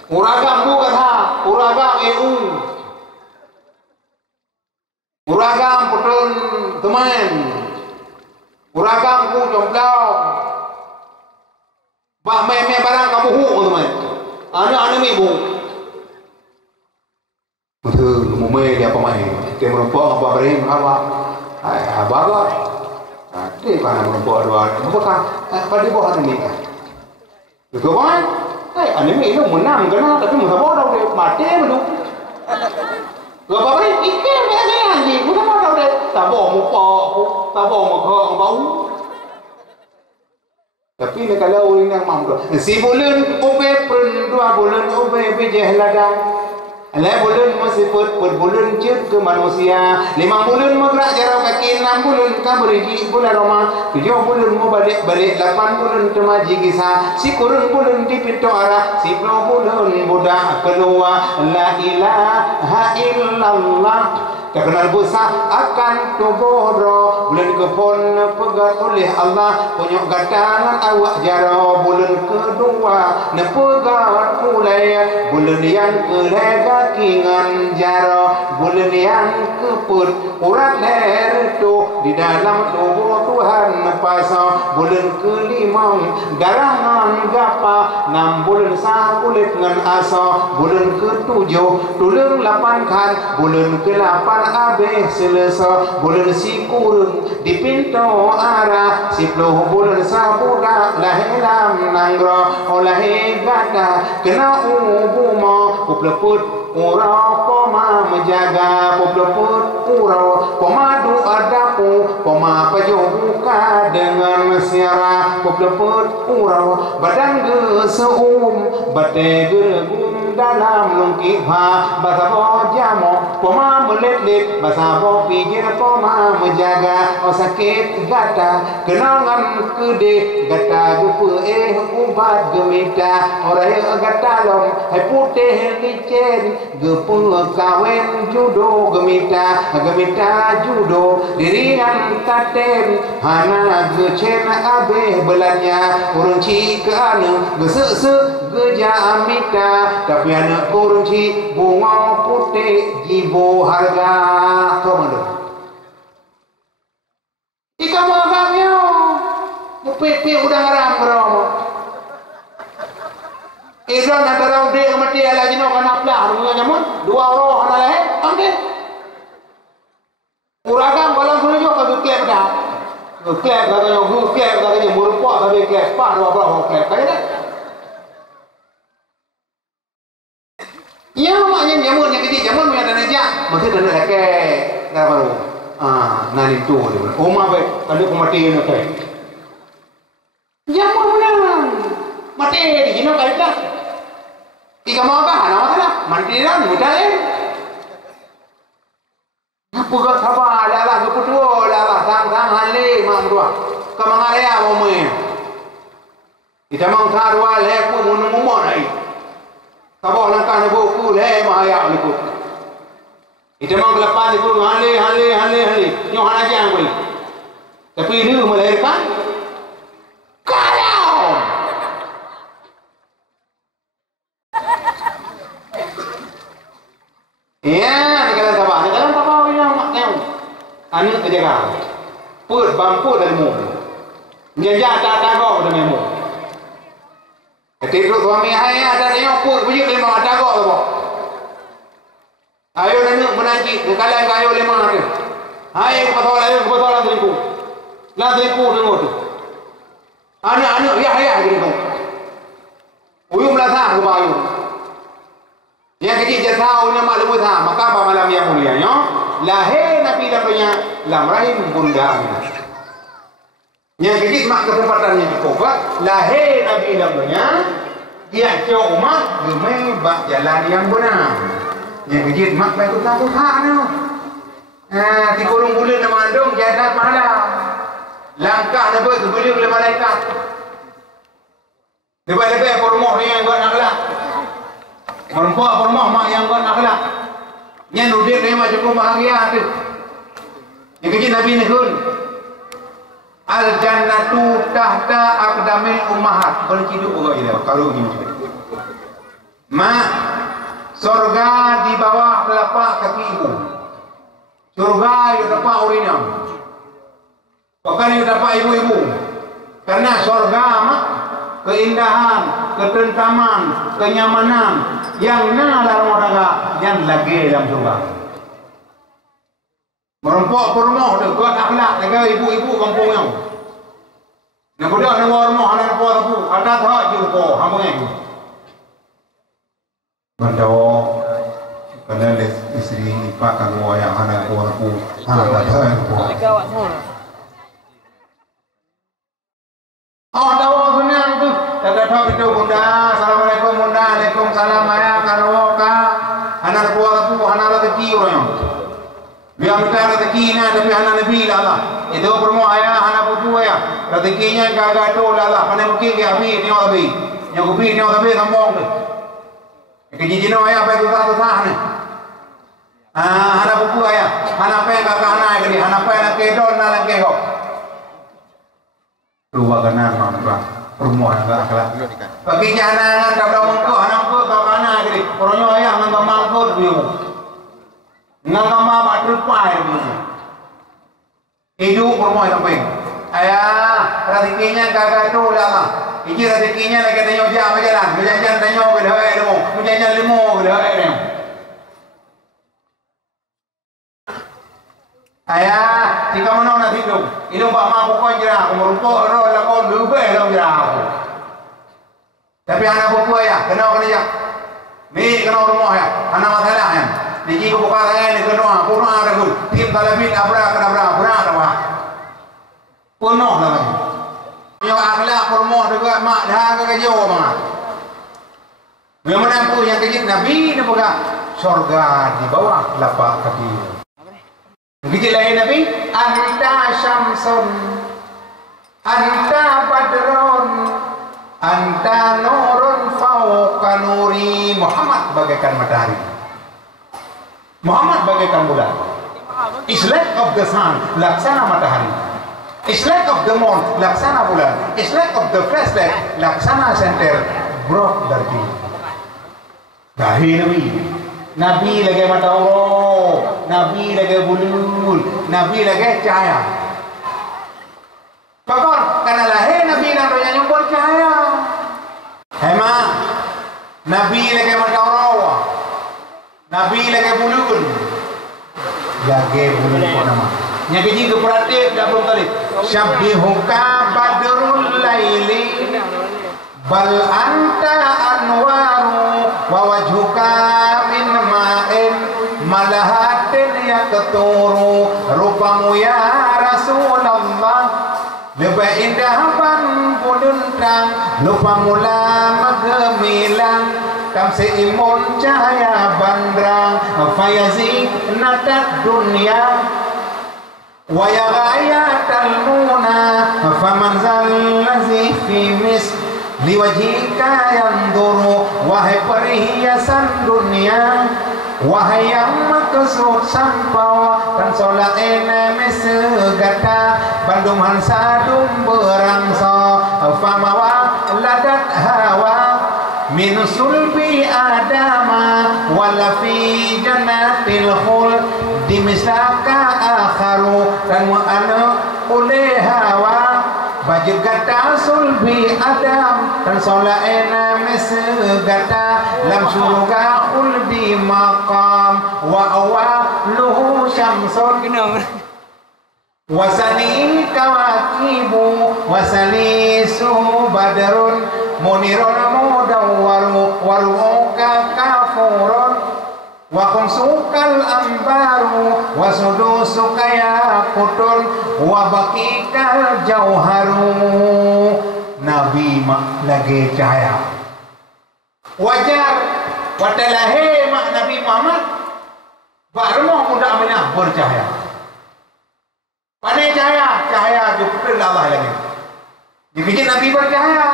Uragam tu kata, uragam EU. Uragam putun teman. Uragam ku jomblau. Pak meme barang kamu hu teman. Anak ibu. Betul, meme dia pemain. Dia merupakan apa beri apa? Baga. Dia kan merupakan dua. Merupakan pada bawah ini kan. Betul kan? Anime itu menang kena tapi masa bodoh dia mati betul. Gak apa-apa ikan ni anjing, masa bodoh dia. Tabok muka, tabok muka bau. Tapi ni kalau orang yang mampu, si bulan ube pun 2 bulan ube bijah ladang. Alai bulan masih bulan jet ke manusia. 5 bulan mau gerak jarak kaki, 6 bulan kan beriji bulan Roma. 7 bulan mau balik 8 bulan kemaji kisah. Si kurun bulan di pintu arah. 10 bulan budak keluar. La ilaha illallah. terkenal besar akan tubuh roh bulan kepon pegat oleh Allah punya gatangan awak jaro bulan kedua nepegat mulai bulan yang kelega kingan jaro bulan yang keput urat leher tu di dalam tubuh Tuhan pasal bulan kelima garangan gapa 6 bulan sah kulit dengan asa bulan ketujuh tulung 8 kan bulan ke-8 habis selesa bulan si kurung di pintu arah 10 bulan sabudak lahir lam nangra oleh gata kena ubuma kupleput ura poma menjaga kupleput ura poma du adapu poma pajuka dengan siara kupleput ura badan geseum bate gelegum dalam lungkit ha bahasa bo jamo poma melet-let bahasa bo pijir poma menjaga o sakit gata kenangan kede gata gupu ubat gemita orai gata lom hai putih licin gepu kawen judo gemita judo dirian taten hana gecen abe belanya urunci ke anu gesek geja amita tapi anak kurunci bunga putih jibo harga komando ika magamnya mupepe udah ngaram keromo Izan antara udah mati ala jino kana plah runya nyamun dua roh ana lain ande uragan balang suno ka klep dah klep katanya murupa tapi klep pa dua roh klep kaya dah ya maknya nyamun yang kecil nyamun punya dana aja masih dana leke dah baru nani tu dia oma be kalau aku mati ni kai nyamun menang mati di jino kai dah ika mau apa hana masalah mati dah mudah apa kau sabar dah lah keputuh dah lah sang hale mak dua kamang area mau main kita mau sarwa leku munung nai Kabah langkah nak buku leh mahaya lekut. Itu memang kelapan itu hale. Nyo hana jang koi. Tapi ini melahirkan kalau. Ya, kalau tabah yang maknanya. Anu kejaga. Pur bampu dari mu. Jajah tak kau dari mu. Tidur suami hai ada tengok pun bunyi lima ada kok tu. Ayo nanya menanti kalian kayo lima hari. Hai kebetulan teriku. Lah teriku tengok tu. Anak ya gitu. Uyum lah sah ke bayu. Yang kecil jatau nama lemu sah maka apa malam yang mulia nya. Lahir Nabi namanya lam rahim bunda Aminah. Yang kecil mak kesempatannya dikobat lahir Nabi namanya dia cok umat gemai bak jalan yang benar. Yang kecil mak baik utang ni. Tikurung bulan nama andung jadat malam. Langkah nama tu beli oleh malaikat. Lepas-lepas pormoh ni yang buat naklah. Pormoh mak yang buat naklah. Yang nudik ni macam bahagia tu. Yang kecil Nabi ni pun Al-jannatu tahta aqdamil ummahat. Kalau hidup orang ini, kalau begini. Surga di bawah telapak kaki ibu. Surga yang dapat urina. Bukan yang dapat ibu-ibu. Karena surga keindahan, ketentraman, kenyamanan yang dalam surga, yang lagi dalam surga. Merempok permoh tu kuat akhlak jaga ibu-ibu kampung yang. Nak budak nak warmoh anak puas tu ada tak jumpa hamba yang. Bandaw kana isteri pak kanggo yang anak puas tu anak tak puas. Dawa senang tu. Kata tak itu bunda, assalamualaikum bunda, waalaikumsalam ayah karoka. Anak puas tu anak rezeki orang. Biar minta rezekinya tapi anak Nabi lah. Itu permoh ayah anak putu ayah. Rezekinya gagak tu lah. Pandai mungkin ke Abi tengok Abi. Yang Abi tengok Abi sambung tu. Kejijino ayah baik susah ni. Hana buku ayah, hana pe kakak anak gini, hana pe anak kedon anak kego. Dua kanan mampu, rumah agak akhlak. Bagi jangan kalau mampu, anak mampu kakak anak gini, orangnya ayah nggak mampu dia, nggak mampu terpai dia. Hidup rumah sampai, ayah rezekinya kakak itu lama. Iki rezekinya lagi tanya jam jalan, berjalan tanya berdoa demo, berjalan limo berdoa demo. Ayah, jika mana nak hidup, hidup pak mak pokok jerah, merumpuk roh lakon lebih dalam jerah. Tapi anak buku ayah, kena kerja, ni kena rumah ya, anak masalah ya. Ni jika buka tangan ni kena, puno ada gul, tim talabit abra kena abra apa? Puno namanya. Yang akhlak rumah juga mak dah kerja mak. Yang mana pun yang kerja Nabi ni bukan surga di bawah lapak kaki. Begitu lain Nabi, anta syamsun, anta badrun, anta nurun fauqa nuri. Muhammad bagaikan matahari, Muhammad bagaikan bulan. Is like of the sun, laksana matahari. Is like of the moon, laksana bulan. Is like of the flashlight, laksana center broad darti. Dahil Nabi. Nabi lagi mata Allah, Nabi lagi bulul, Nabi lagi cahaya. Pakon, karena lahir Nabi dan rohnya nyumpul cahaya. Hema, Nabi lagi mata Allah, Nabi lagi bulul, kau nama. Yang keji keperhatian tak belum kali. Syabihuka badrul laili, bal anta anwaru, wa wajhuka malahatin ya keturu rupamu ya Rasulullah lebih indah pan pudentang lupamu lama gemilang kam seimun cahaya bandrang fayazi natat dunia waya ghayatal muna faman zallazi fi mis liwajika yanduru wahai perhiasan dunia wahai yang maksud sampau dan solat ene mesegata bandung hansadum berangso famawa ladat hawa min sulbi adama wala fi jannatil khul dimisaka akharu dan mu'ana oleh hawa bajir kata sulbi adam dan solat ena mesegata lam surga ulbi maqam wa awaluhu syamsun wasani kawakibu wasani suhu badrun munirun mudawwaru waruka kafurun wa khumsukal ambaru wa sudusuka yakutun wa bakikal jauharu. Nabi mak lagi cahaya wajar watalahe mak Nabi Muhammad baru muda Aminah bercahaya pandai cahaya diputar Allah lagi dikejut Nabi bercahaya.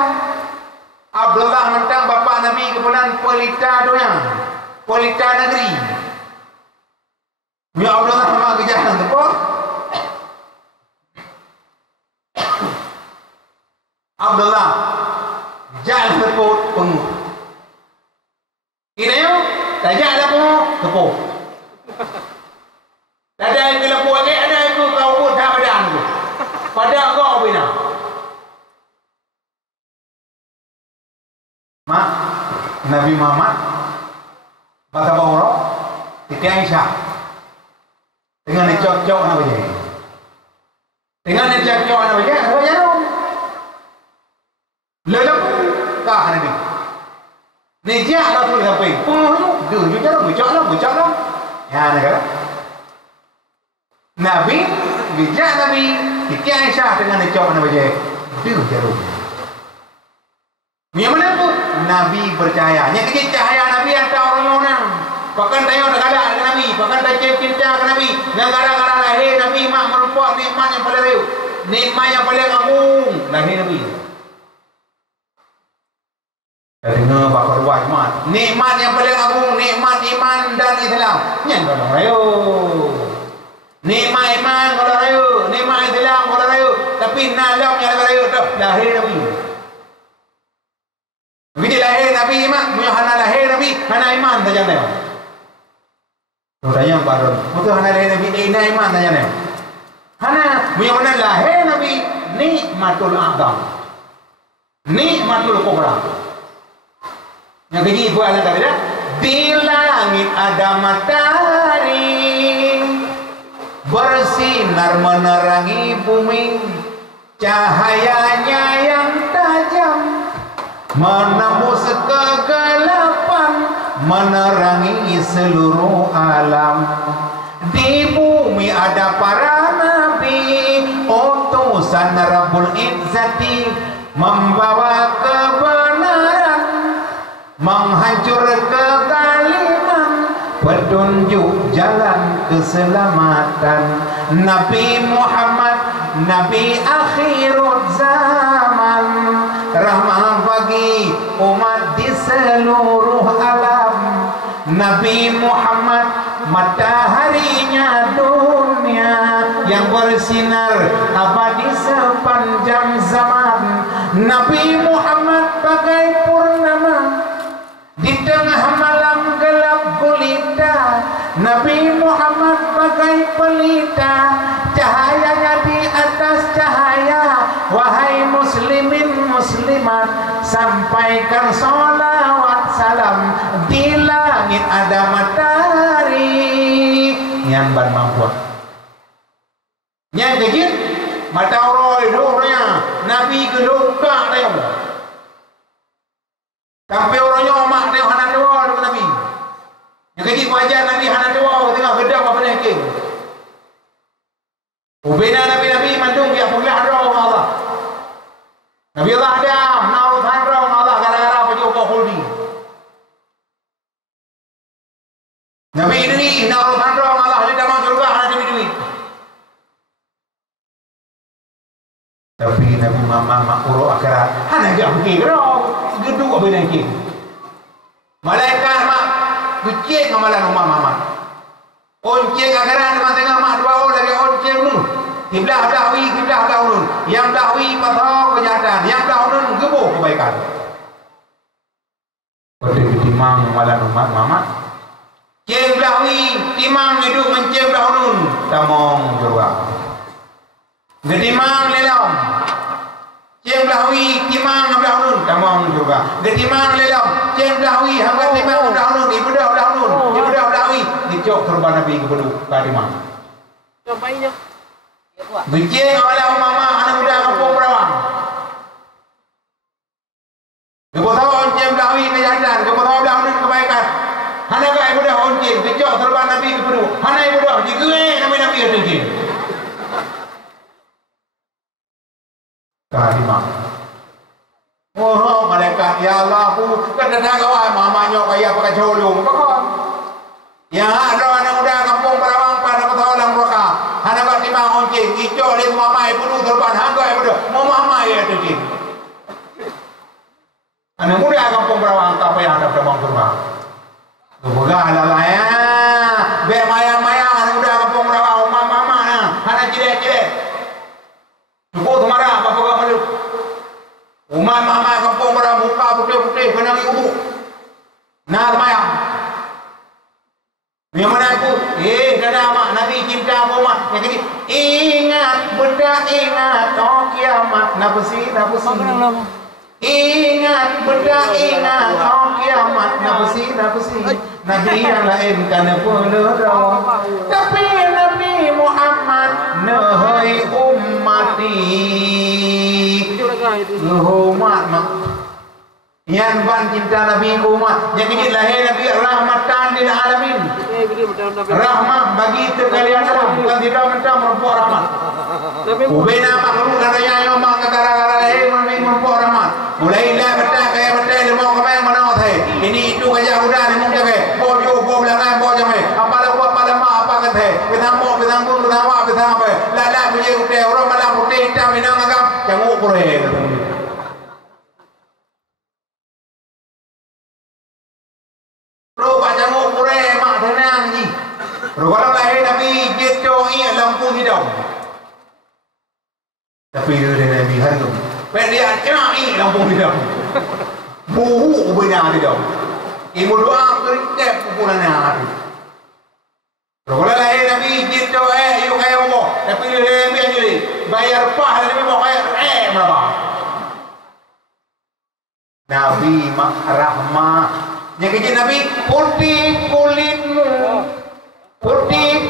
Abdullah mentang bapak Nabi kemudian pelita doang pelita negeri. Ya Abdullah sama kejahatan tu kok. Abdullah jangan tepuk pengu. Ini yo, tajak lah pengu tepuk. Ada yang bila buat ada yang kau pun tak badan tu. Pada kau bina. Mak Nabi Muhammad Bata Bawro Titi Aisyah dengan dicocok nak baca dengan dicocok nak baca apa jarum lelap kah Nabi nejak lah tu sampai pun tu jarum bocok lah ya nak kata Nabi bijak Nabi Titi Aisyah dengan dicocok nak baca tu jarum yang mana pun Nabi percaya. Yang kecil cahaya Nabi ada orang yang bahkan tanya nak galak dengan Nabi, bahkan tanya cinta dengan Nabi. Yang gara-gara lahir Nabi mak merupakan nikmat yang paling riuh, nikmat yang paling agung lahir Nabi. dengar bakal buat nikmat yang paling agung, nikmat iman dan Islam. Yang kalau rayu, nikmat iman kalau rayu, nikmat Islam kalau rayu, tapi nalam yang rayu tu lahir Nabi. Bila lahir Nabi iman, hana lahir Nabi, hana iman saja ni. Tanya baru, betul hana lahir Nabi, ina iman saja ni. Hana, hana lahir Nabi, nikmatul azam, nikmatul kubra. Yang keji ibu Allah kata, di langit ada matahari bersinar menerangi bumi, cahayanya yang tajam menembus kegelapan, menerangi seluruh alam. Di bumi ada para nabi, utusan Rabbul Izzati, membawa kebenaran, menghancur kezaliman, petunjuk jalan keselamatan. Nabi Muhammad, Nabi akhirul zaman, rahmah bagi umat di seluruh alam. Nabi Muhammad, mataharinya dunia yang bersinar abadi sepanjang zaman. Nabi Muhammad bagai purnama di tengah malam gelap gulita. Nabi Muhammad bagai pelita, cahayanya di atas cahaya. Wahai muslimin muslimat, sampaikan salawat salam. Di langit ada matahari yang bermampu. Yang kecil mata orang-orangnya Nabi gelukak dia. Sampai orangnya mak dia hana doa dengan Nabi. Yang kecil wajah Nabi hana doa tengah gedam apa dia king. Ubina Nabi mandung dia pula doa Allah. Nabi Allah Adam naut handra Allah gara-gara apa juga khuldi. Nabi ini naut handra Allah di dalam surga hana duit. Tapi Nabi mama urut akhirat hana dia pergi gedung apa dia king. Malaikat mak kucing amalan rumah mama. Onceng akhirat depan tengah mak dua orang lagi onceng nun. Kiblah dahwi, kiblah daunun. Yang dahwi patah kejahatan, yang daunun gebuk kebaikan. Pada timang malam umat mama. Ceng dahwi, timang hidup menceng daunun. Tamong jurwa. Getimang lelam. Ceng dahwi, timang daunun. Tamong jurwa. Getimang lelam. Ceng dahwi, hamba timang daunun. Ibu daunun. Ibu dahwi. Dicok korban Nabi kebedu kadimang. Ngapainnya? Bincang oleh mama anak muda kampung Berawang. Kau tahu onceng dahwi kejahatan, kau tahu dahwi kebaikan. Hana kau ibu dah onceng, kecok serban Nabi kepenuh. Hana ibu dah jigwe Nabi ada onceng. Kadimang. Oh malaikat ya Allah aku kadang-kadang kau mamanya kaya pakai colong. Pakon. Ya ada anak muda kampung Berawang pada kau tahu lang roka. Hana kau timang onceng, hijau dia mama ibu tu terban hangga ibu dah. Mau mama ya tu cing. Anak muda kampung Berawang apa yang ada Berawang Berawang. Kemudian lah ya. Be mayang-mayang anak muda kampung Berawang mama na. Hana cilet-cilet. Cukup marah apa kau malu. Umat mama kampung Berawang muka putih-putih kena ibu. Nah mayang. Yang mana aku? Kena mak Nabi cinta umat. Yang kini ingat benda ingat oh kiamat nafsi. Ingat benda ingat oh kiamat nafsi. Nabi yang lain kan peluru. Tapi Nabi Muhammad nahai ummati. Umat mak. Yang ban cinta Nabi umat. Yang kini lahir Nabi rahmatan lil alamin. Rahmah bagi sekalian alam. Bukan tidak minta merupakan rahmat. Ubena makhluk katanya yang mak gara-gara lahir merupakan rahmat. Mulai dah betul kaya betul lemau kemai mana thai. Ini itu kaya udah lemau jaga. Bojo bo belakang bo jaga. Apa lah apa lama apa kata. Betang bo betang pun betang apa betang apa. Lala punya udah orang malam putih hitam minang agam. Jangan ukur Tapi dia Nabi hantu. Dia cai lampung dia. Buhu benar dia. Ibu doa kerja pukulannya. Kalau lahir Nabi cinta yuk kayak apa? Tapi dia Nabi jadi bayar pah Nabi mau kayak berapa? Nabi rahmah. Yang kerja Nabi putih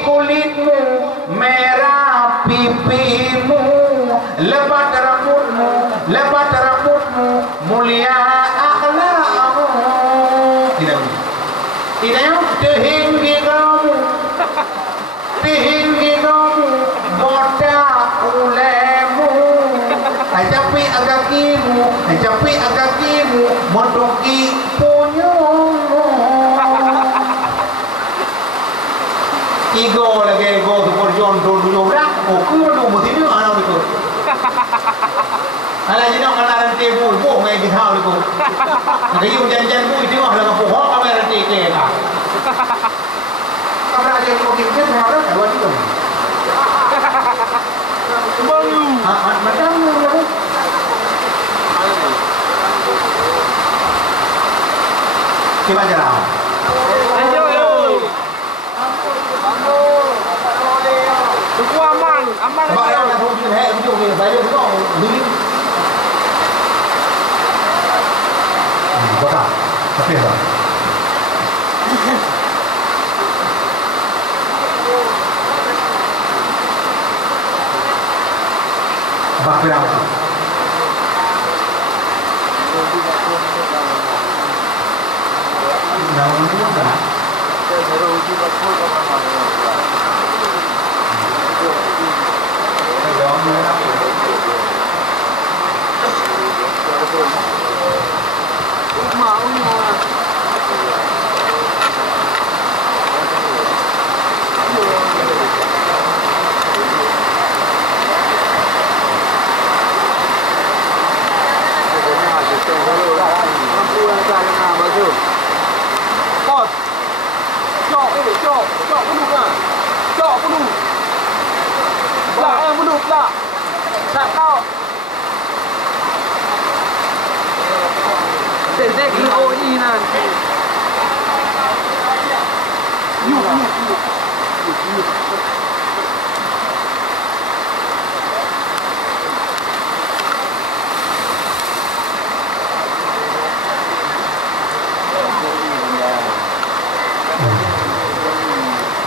kulitmu, merah pipimu, lebat rambutmu, mulia akhlakmu. Tidak tinggi kamu, botak ulemu, capi agakimu, menduki punyumu. Igo lagi tu perjuang dulu orang, dulu mesti ni anak itu. Alah jadi orang nak rantai buh main di hal itu. Jadi janjian buh itu orang nak buh kami rantai ke lah. Kalau ada yang mungkin kita orang kawan itu. Baru. Macam mana? Cuba jalan. Tunggu aman. Sebab yang nak tunjuk saya tengok dulu. Kota, tapi apa? Bakal apa? Nama itu apa?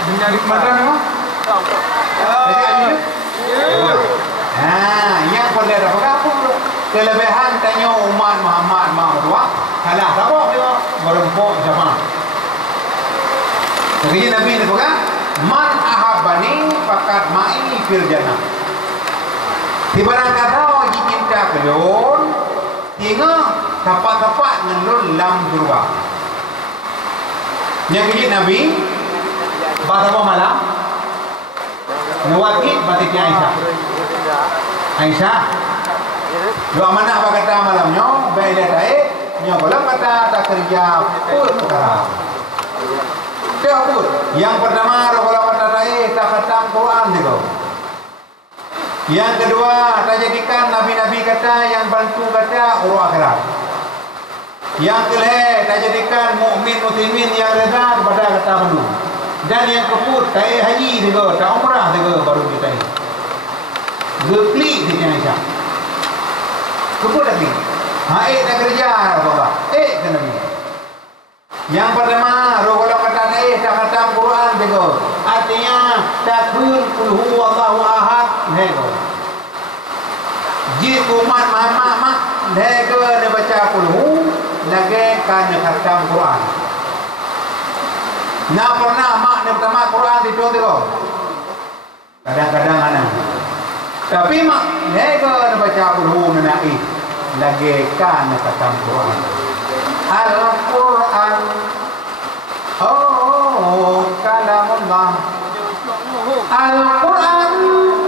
Menarik mana memang? Yang pada apa kamu? Kelebihan tanya umat Muhammad dua. Kalah apa dia? Merempok jamaah. Jadi Nabi ni bukan man ahabani fakat ma'i fil jannah. Di barang kata wajib cinta kelon, tinggal tepat-tepat ngelun lam surga. Yang kerja Nabi bahasa apa malam? Nawakid batiknya Aisyah. Dua mana apa kata malamnya? Baiklah baik. Nyo kalau kata tak kerja pun sekarang. Dia pun. Yang pertama kalau kata tak khatam Quran itu. Yang kedua tak jadikan nabi-nabi kata yang bantu kata urus akhirat. Yang kelih tak jadikan mukmin muslimin yang reda kepada kata bantu. Dan yang keput tak haji juga, tak umrah juga baru kita ini. Geklik dia Aisyah. Keput lagi. Tak kerja apa-apa. Kena ni. Yang pertama, kalau kata tak khatam Quran juga. Artinya takbir qul huwallahu ahad nego. Jika umat Muhammad nego dia baca qul hu lagi kan khatam Quran. Nak pernah mak dia pertama Quran itu tu. Kadang-kadang anak. Tapi mak nego dia baca qul hu nanai lagi kan khatam Quran. Al-Quran kalamullah. Al-Quran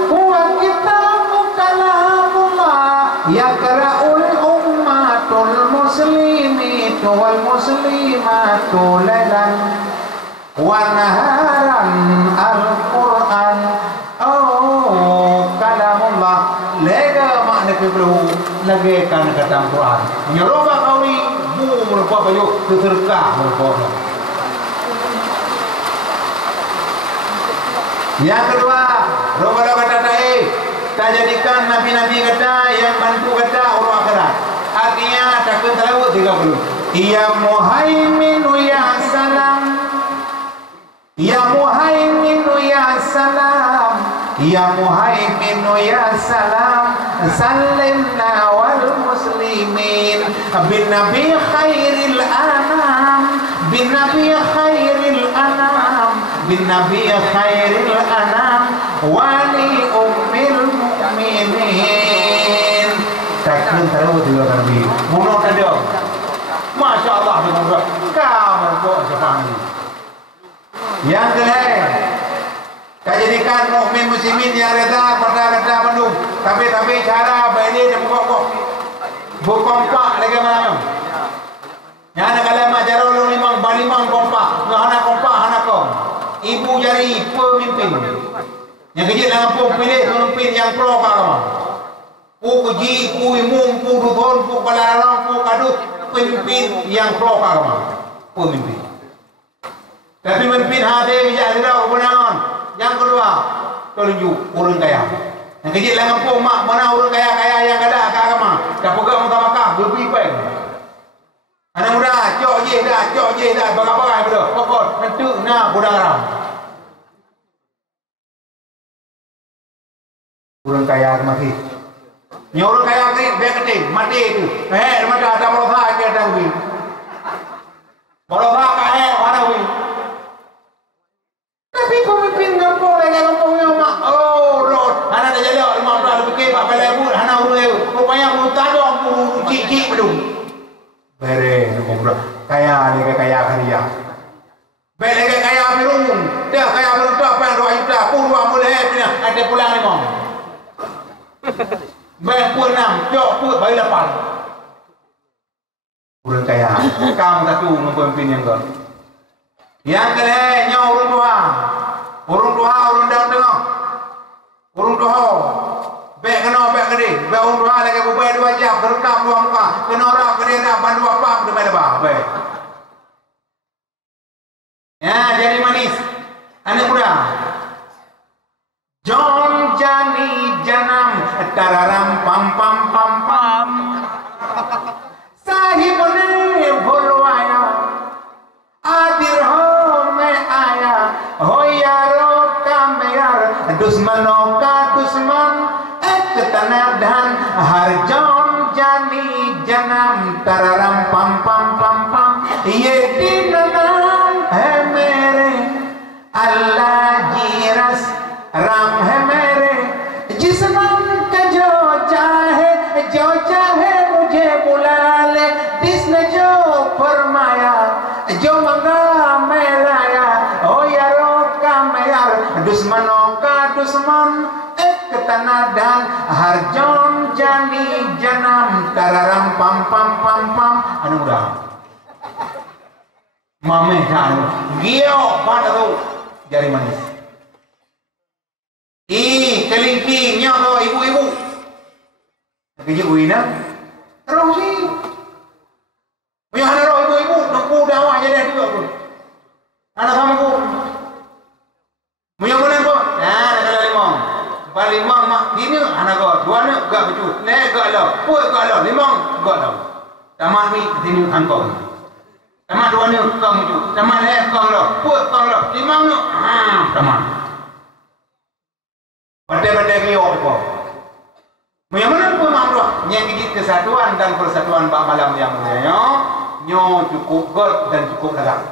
huwa kitabu kalamullah yaqra'ul ummatul muslimatu wal muslimatu lailan wa naharan. Al-Quran kalamullah lega ke belum lagi kan kata Quran. Nyeroba kawi bu merupa bayu terka merupa. Yang kedua, roba kata tak jadikan nabi-nabi kata yang bantu kata orang akhirat. Artinya takkan terlalu 30. Ya Muhaimin ya salam, ya Muhaimin ya salam, ya Muhaimin ya salam, salimna wal muslimin bin nabi khairil anam, bin nabi khairil anam, bin nabi khairil anam, wali ummil mu'minin. Takkan terlalu 3 kali. Muno tadi. Masya Allah dengan doa. Kamu kok siapa ini? Yang kedua, jadikan mukmin muslimin yang reda pada kata bandung. Tapi cara beli dan bukompak lagi malam. Yang ada kalau majar orang limang balimang kompak, anak kompak anak kom. Ibu jari pemimpin. Yang kecil dengan pilih pemimpin yang pro agama. Uji, imum, dudon, balalang, kadut. Pemimpin yang pro agama, pemimpin. Tapi pemimpin hati bijak tidak kebenaran. Yang kedua, tunjuk orang kaya. Yang kecil lah kampung mak mana orang kaya yang ada agama. Dah pegang mutabakah lebih baik. Anak muda, cok je dah, bagai-bagai betul. Pokok nanti nak budak haram. Orang kaya mati. Ni orang kaya kering, dia keting, mati itu. Mata ada merotha ke ada ubi. Merotha kaya mana ubi. Tapi pemimpin ngampung lagi ngampungnya mak. Oh, road. Anak dah jadi 15 lebih pak lebu, anak urus. Rupanya mutadong cik belum. Bere, ngomong kaya ni kaya kerja. Bere kaya birung. Dia kaya birung tu apa yang 2 juta, pun 2 mulai punya ada pulang ni mong. Bayar pun 6, jok pun bayar 8. Orang kaya, kamu satu memimpin yang kau. Yang kedua, nyawa orang tua, orang tengah, orang tua. Baik kena, baik gede, baik orang tua lagi berbayar 2 jam, berkap 2 muka, kena orang gede nak bantu apa, bermain apa, baik. Ya, jadi manis, anak muda. John Jani Janam Tararam Pam Pam Pam Pam Sahibune Bolwaya Adir ho me aya Hoyaro kameyar Dusmano ka dusman Ek tanadhan Har John Jani Janam Tararam Pam Pam Pam Pam Ye dinanam hai mere Allah jiras Ram है मेरे जिस नाम का जो चाहे मुझे बुला ले जिसने जो फरमाया जो मंगा मैं लाया ओ यारों का मैं यार दुश्मनों का दुश्मन एक तनादान हर जौन जानी जन्म तररम पम पम पम पम अनुराग मामे जान गियो pada tu jari manis. Kelingking nyawa ibu-ibu. Kerja uina. Terus sih. Punya anak roh ibu-ibu, nak dakwah jadi juga pun. Anak kamu pun. Punya mana pun? Nah, nak ada 5. Balik 5 mak ini anak kau, 2 ni gak betul. Nek gak lah, pun gak lah, 5 gak lah. Tamat ni sini angkau. Tamat 2 ni kau betul. Tamat nek kau lah, pun kau lah, 5 ni. Tamat. Pada-pada kiok kau. Bagaimana pun makhluk yang gigit kesatuan dan persatuan bak malam yang mulia. Nyo cukup god dan cukup lagak.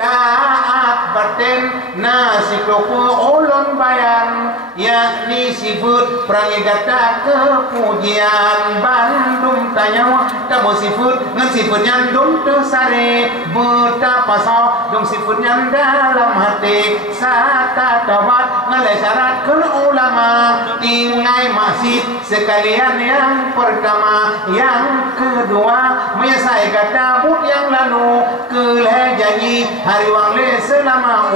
Taat batin nasiku ulun bayan yakni sifat prangigata kepujian bandung tanya tamu sifat ngan sifatnya dum tersare betapa sau dum sifatnya dalam hati sata tabat ngalai syarat ke ulama tinggai masjid sekalian yang pertama yang kedua menyesai kata but yang lalu keleh janji hari wangle selama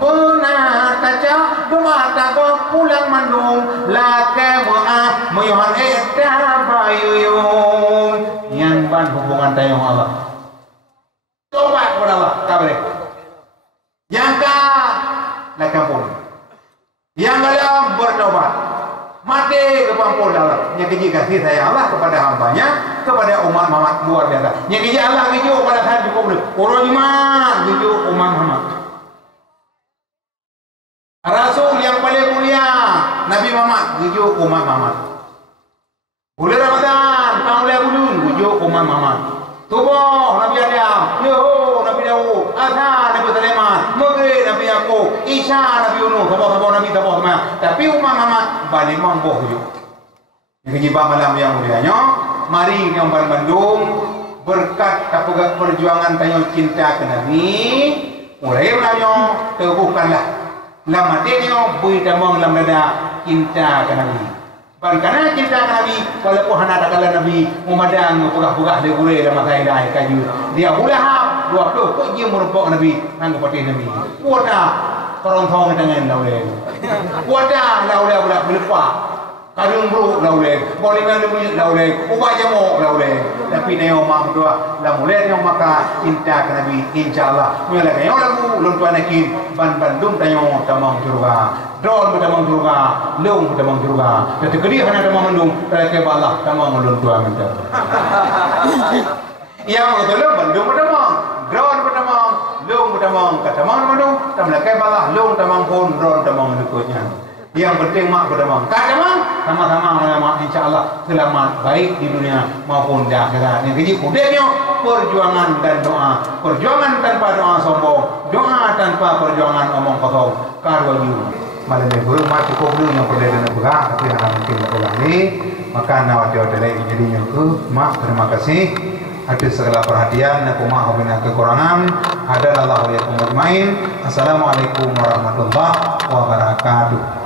pernah taca dua takut pulang mandung lake maaf meyohan yuyum yang ban hubungan tayong Allah. Tobat kepada Allah, kabar. Yang ka lakampun. Yang dalam bertobat. Mati kepampun Allah. Yang keji kasih sayang Allah kepada hambanya, kepada umat Muhammad luar biasa. Yang keji Allah keji kepada saya cukup boleh. Orang iman keji umat Muhammad. Rasul yang paling mulia Nabi Muhammad keji umat Muhammad. Bulan Ramadan, tahun mulai bulan keji umat Muhammad. Tubuh Nabi Adam, Yehu Nabi Daud, Azhar Nabi Sulaiman, Maghrib Nabi Yaqub, Isya Nabi Yunus, sabah-sabah Nabi sabah semua. Tapi umat Muhammad balik mampu juga. Yang kejibah malam yang mulianya, mari yang Bandung berkat tapugak perjuangan tanyo cinta ke Nabi, mulai mulanya teguhkanlah lama denyo bui damang lam dada cinta ke Nabi. Karena cinta Nabi, walaupun hana kala Nabi memadang pugah-pugah legure dalam saya dah kaju. Dia ulah 20 kok dia merupakan Nabi nang kepada Nabi. Kuada korontong dengan laule. Kuada laule pula berlepas. Kadung bro laule, boleh melu laule, ubah jamu laule. Tapi dia omang dua, la mulai dia maka cinta ke Nabi insyaallah. Mulai dia lagu luntuan nakin Bandung tayo tamang surga. Drone bertamang surga, leung bertamang surga. Jadi kedih hana tamang mendung, terkait Allah tamang luntuan minta. Yang betul Bandung bertamang, drone bertamang, leung bertamang, katamang mendung, tamlakai Allah, leung tamang pun, drone tamang menduknya. Yang penting mak bertamang, katamang sama-sama mak insyaallah selamat baik di dunia maupun di akhirat. Yang keji kudenya perjuangan dan doa, perjuangan tanpa doa sombong, doa tanpa perjuangan omong kosong. Karwaju malam minggu mak cukup dulu yang perlu dan berak tapi hanya mungkin ulangi maka nawati odele jadinya ke mak terima kasih atas segala perhatian aku mak hubungan kekurangan ada Allah wa yakum ajmain. Assalamualaikum warahmatullahi wabarakatuh.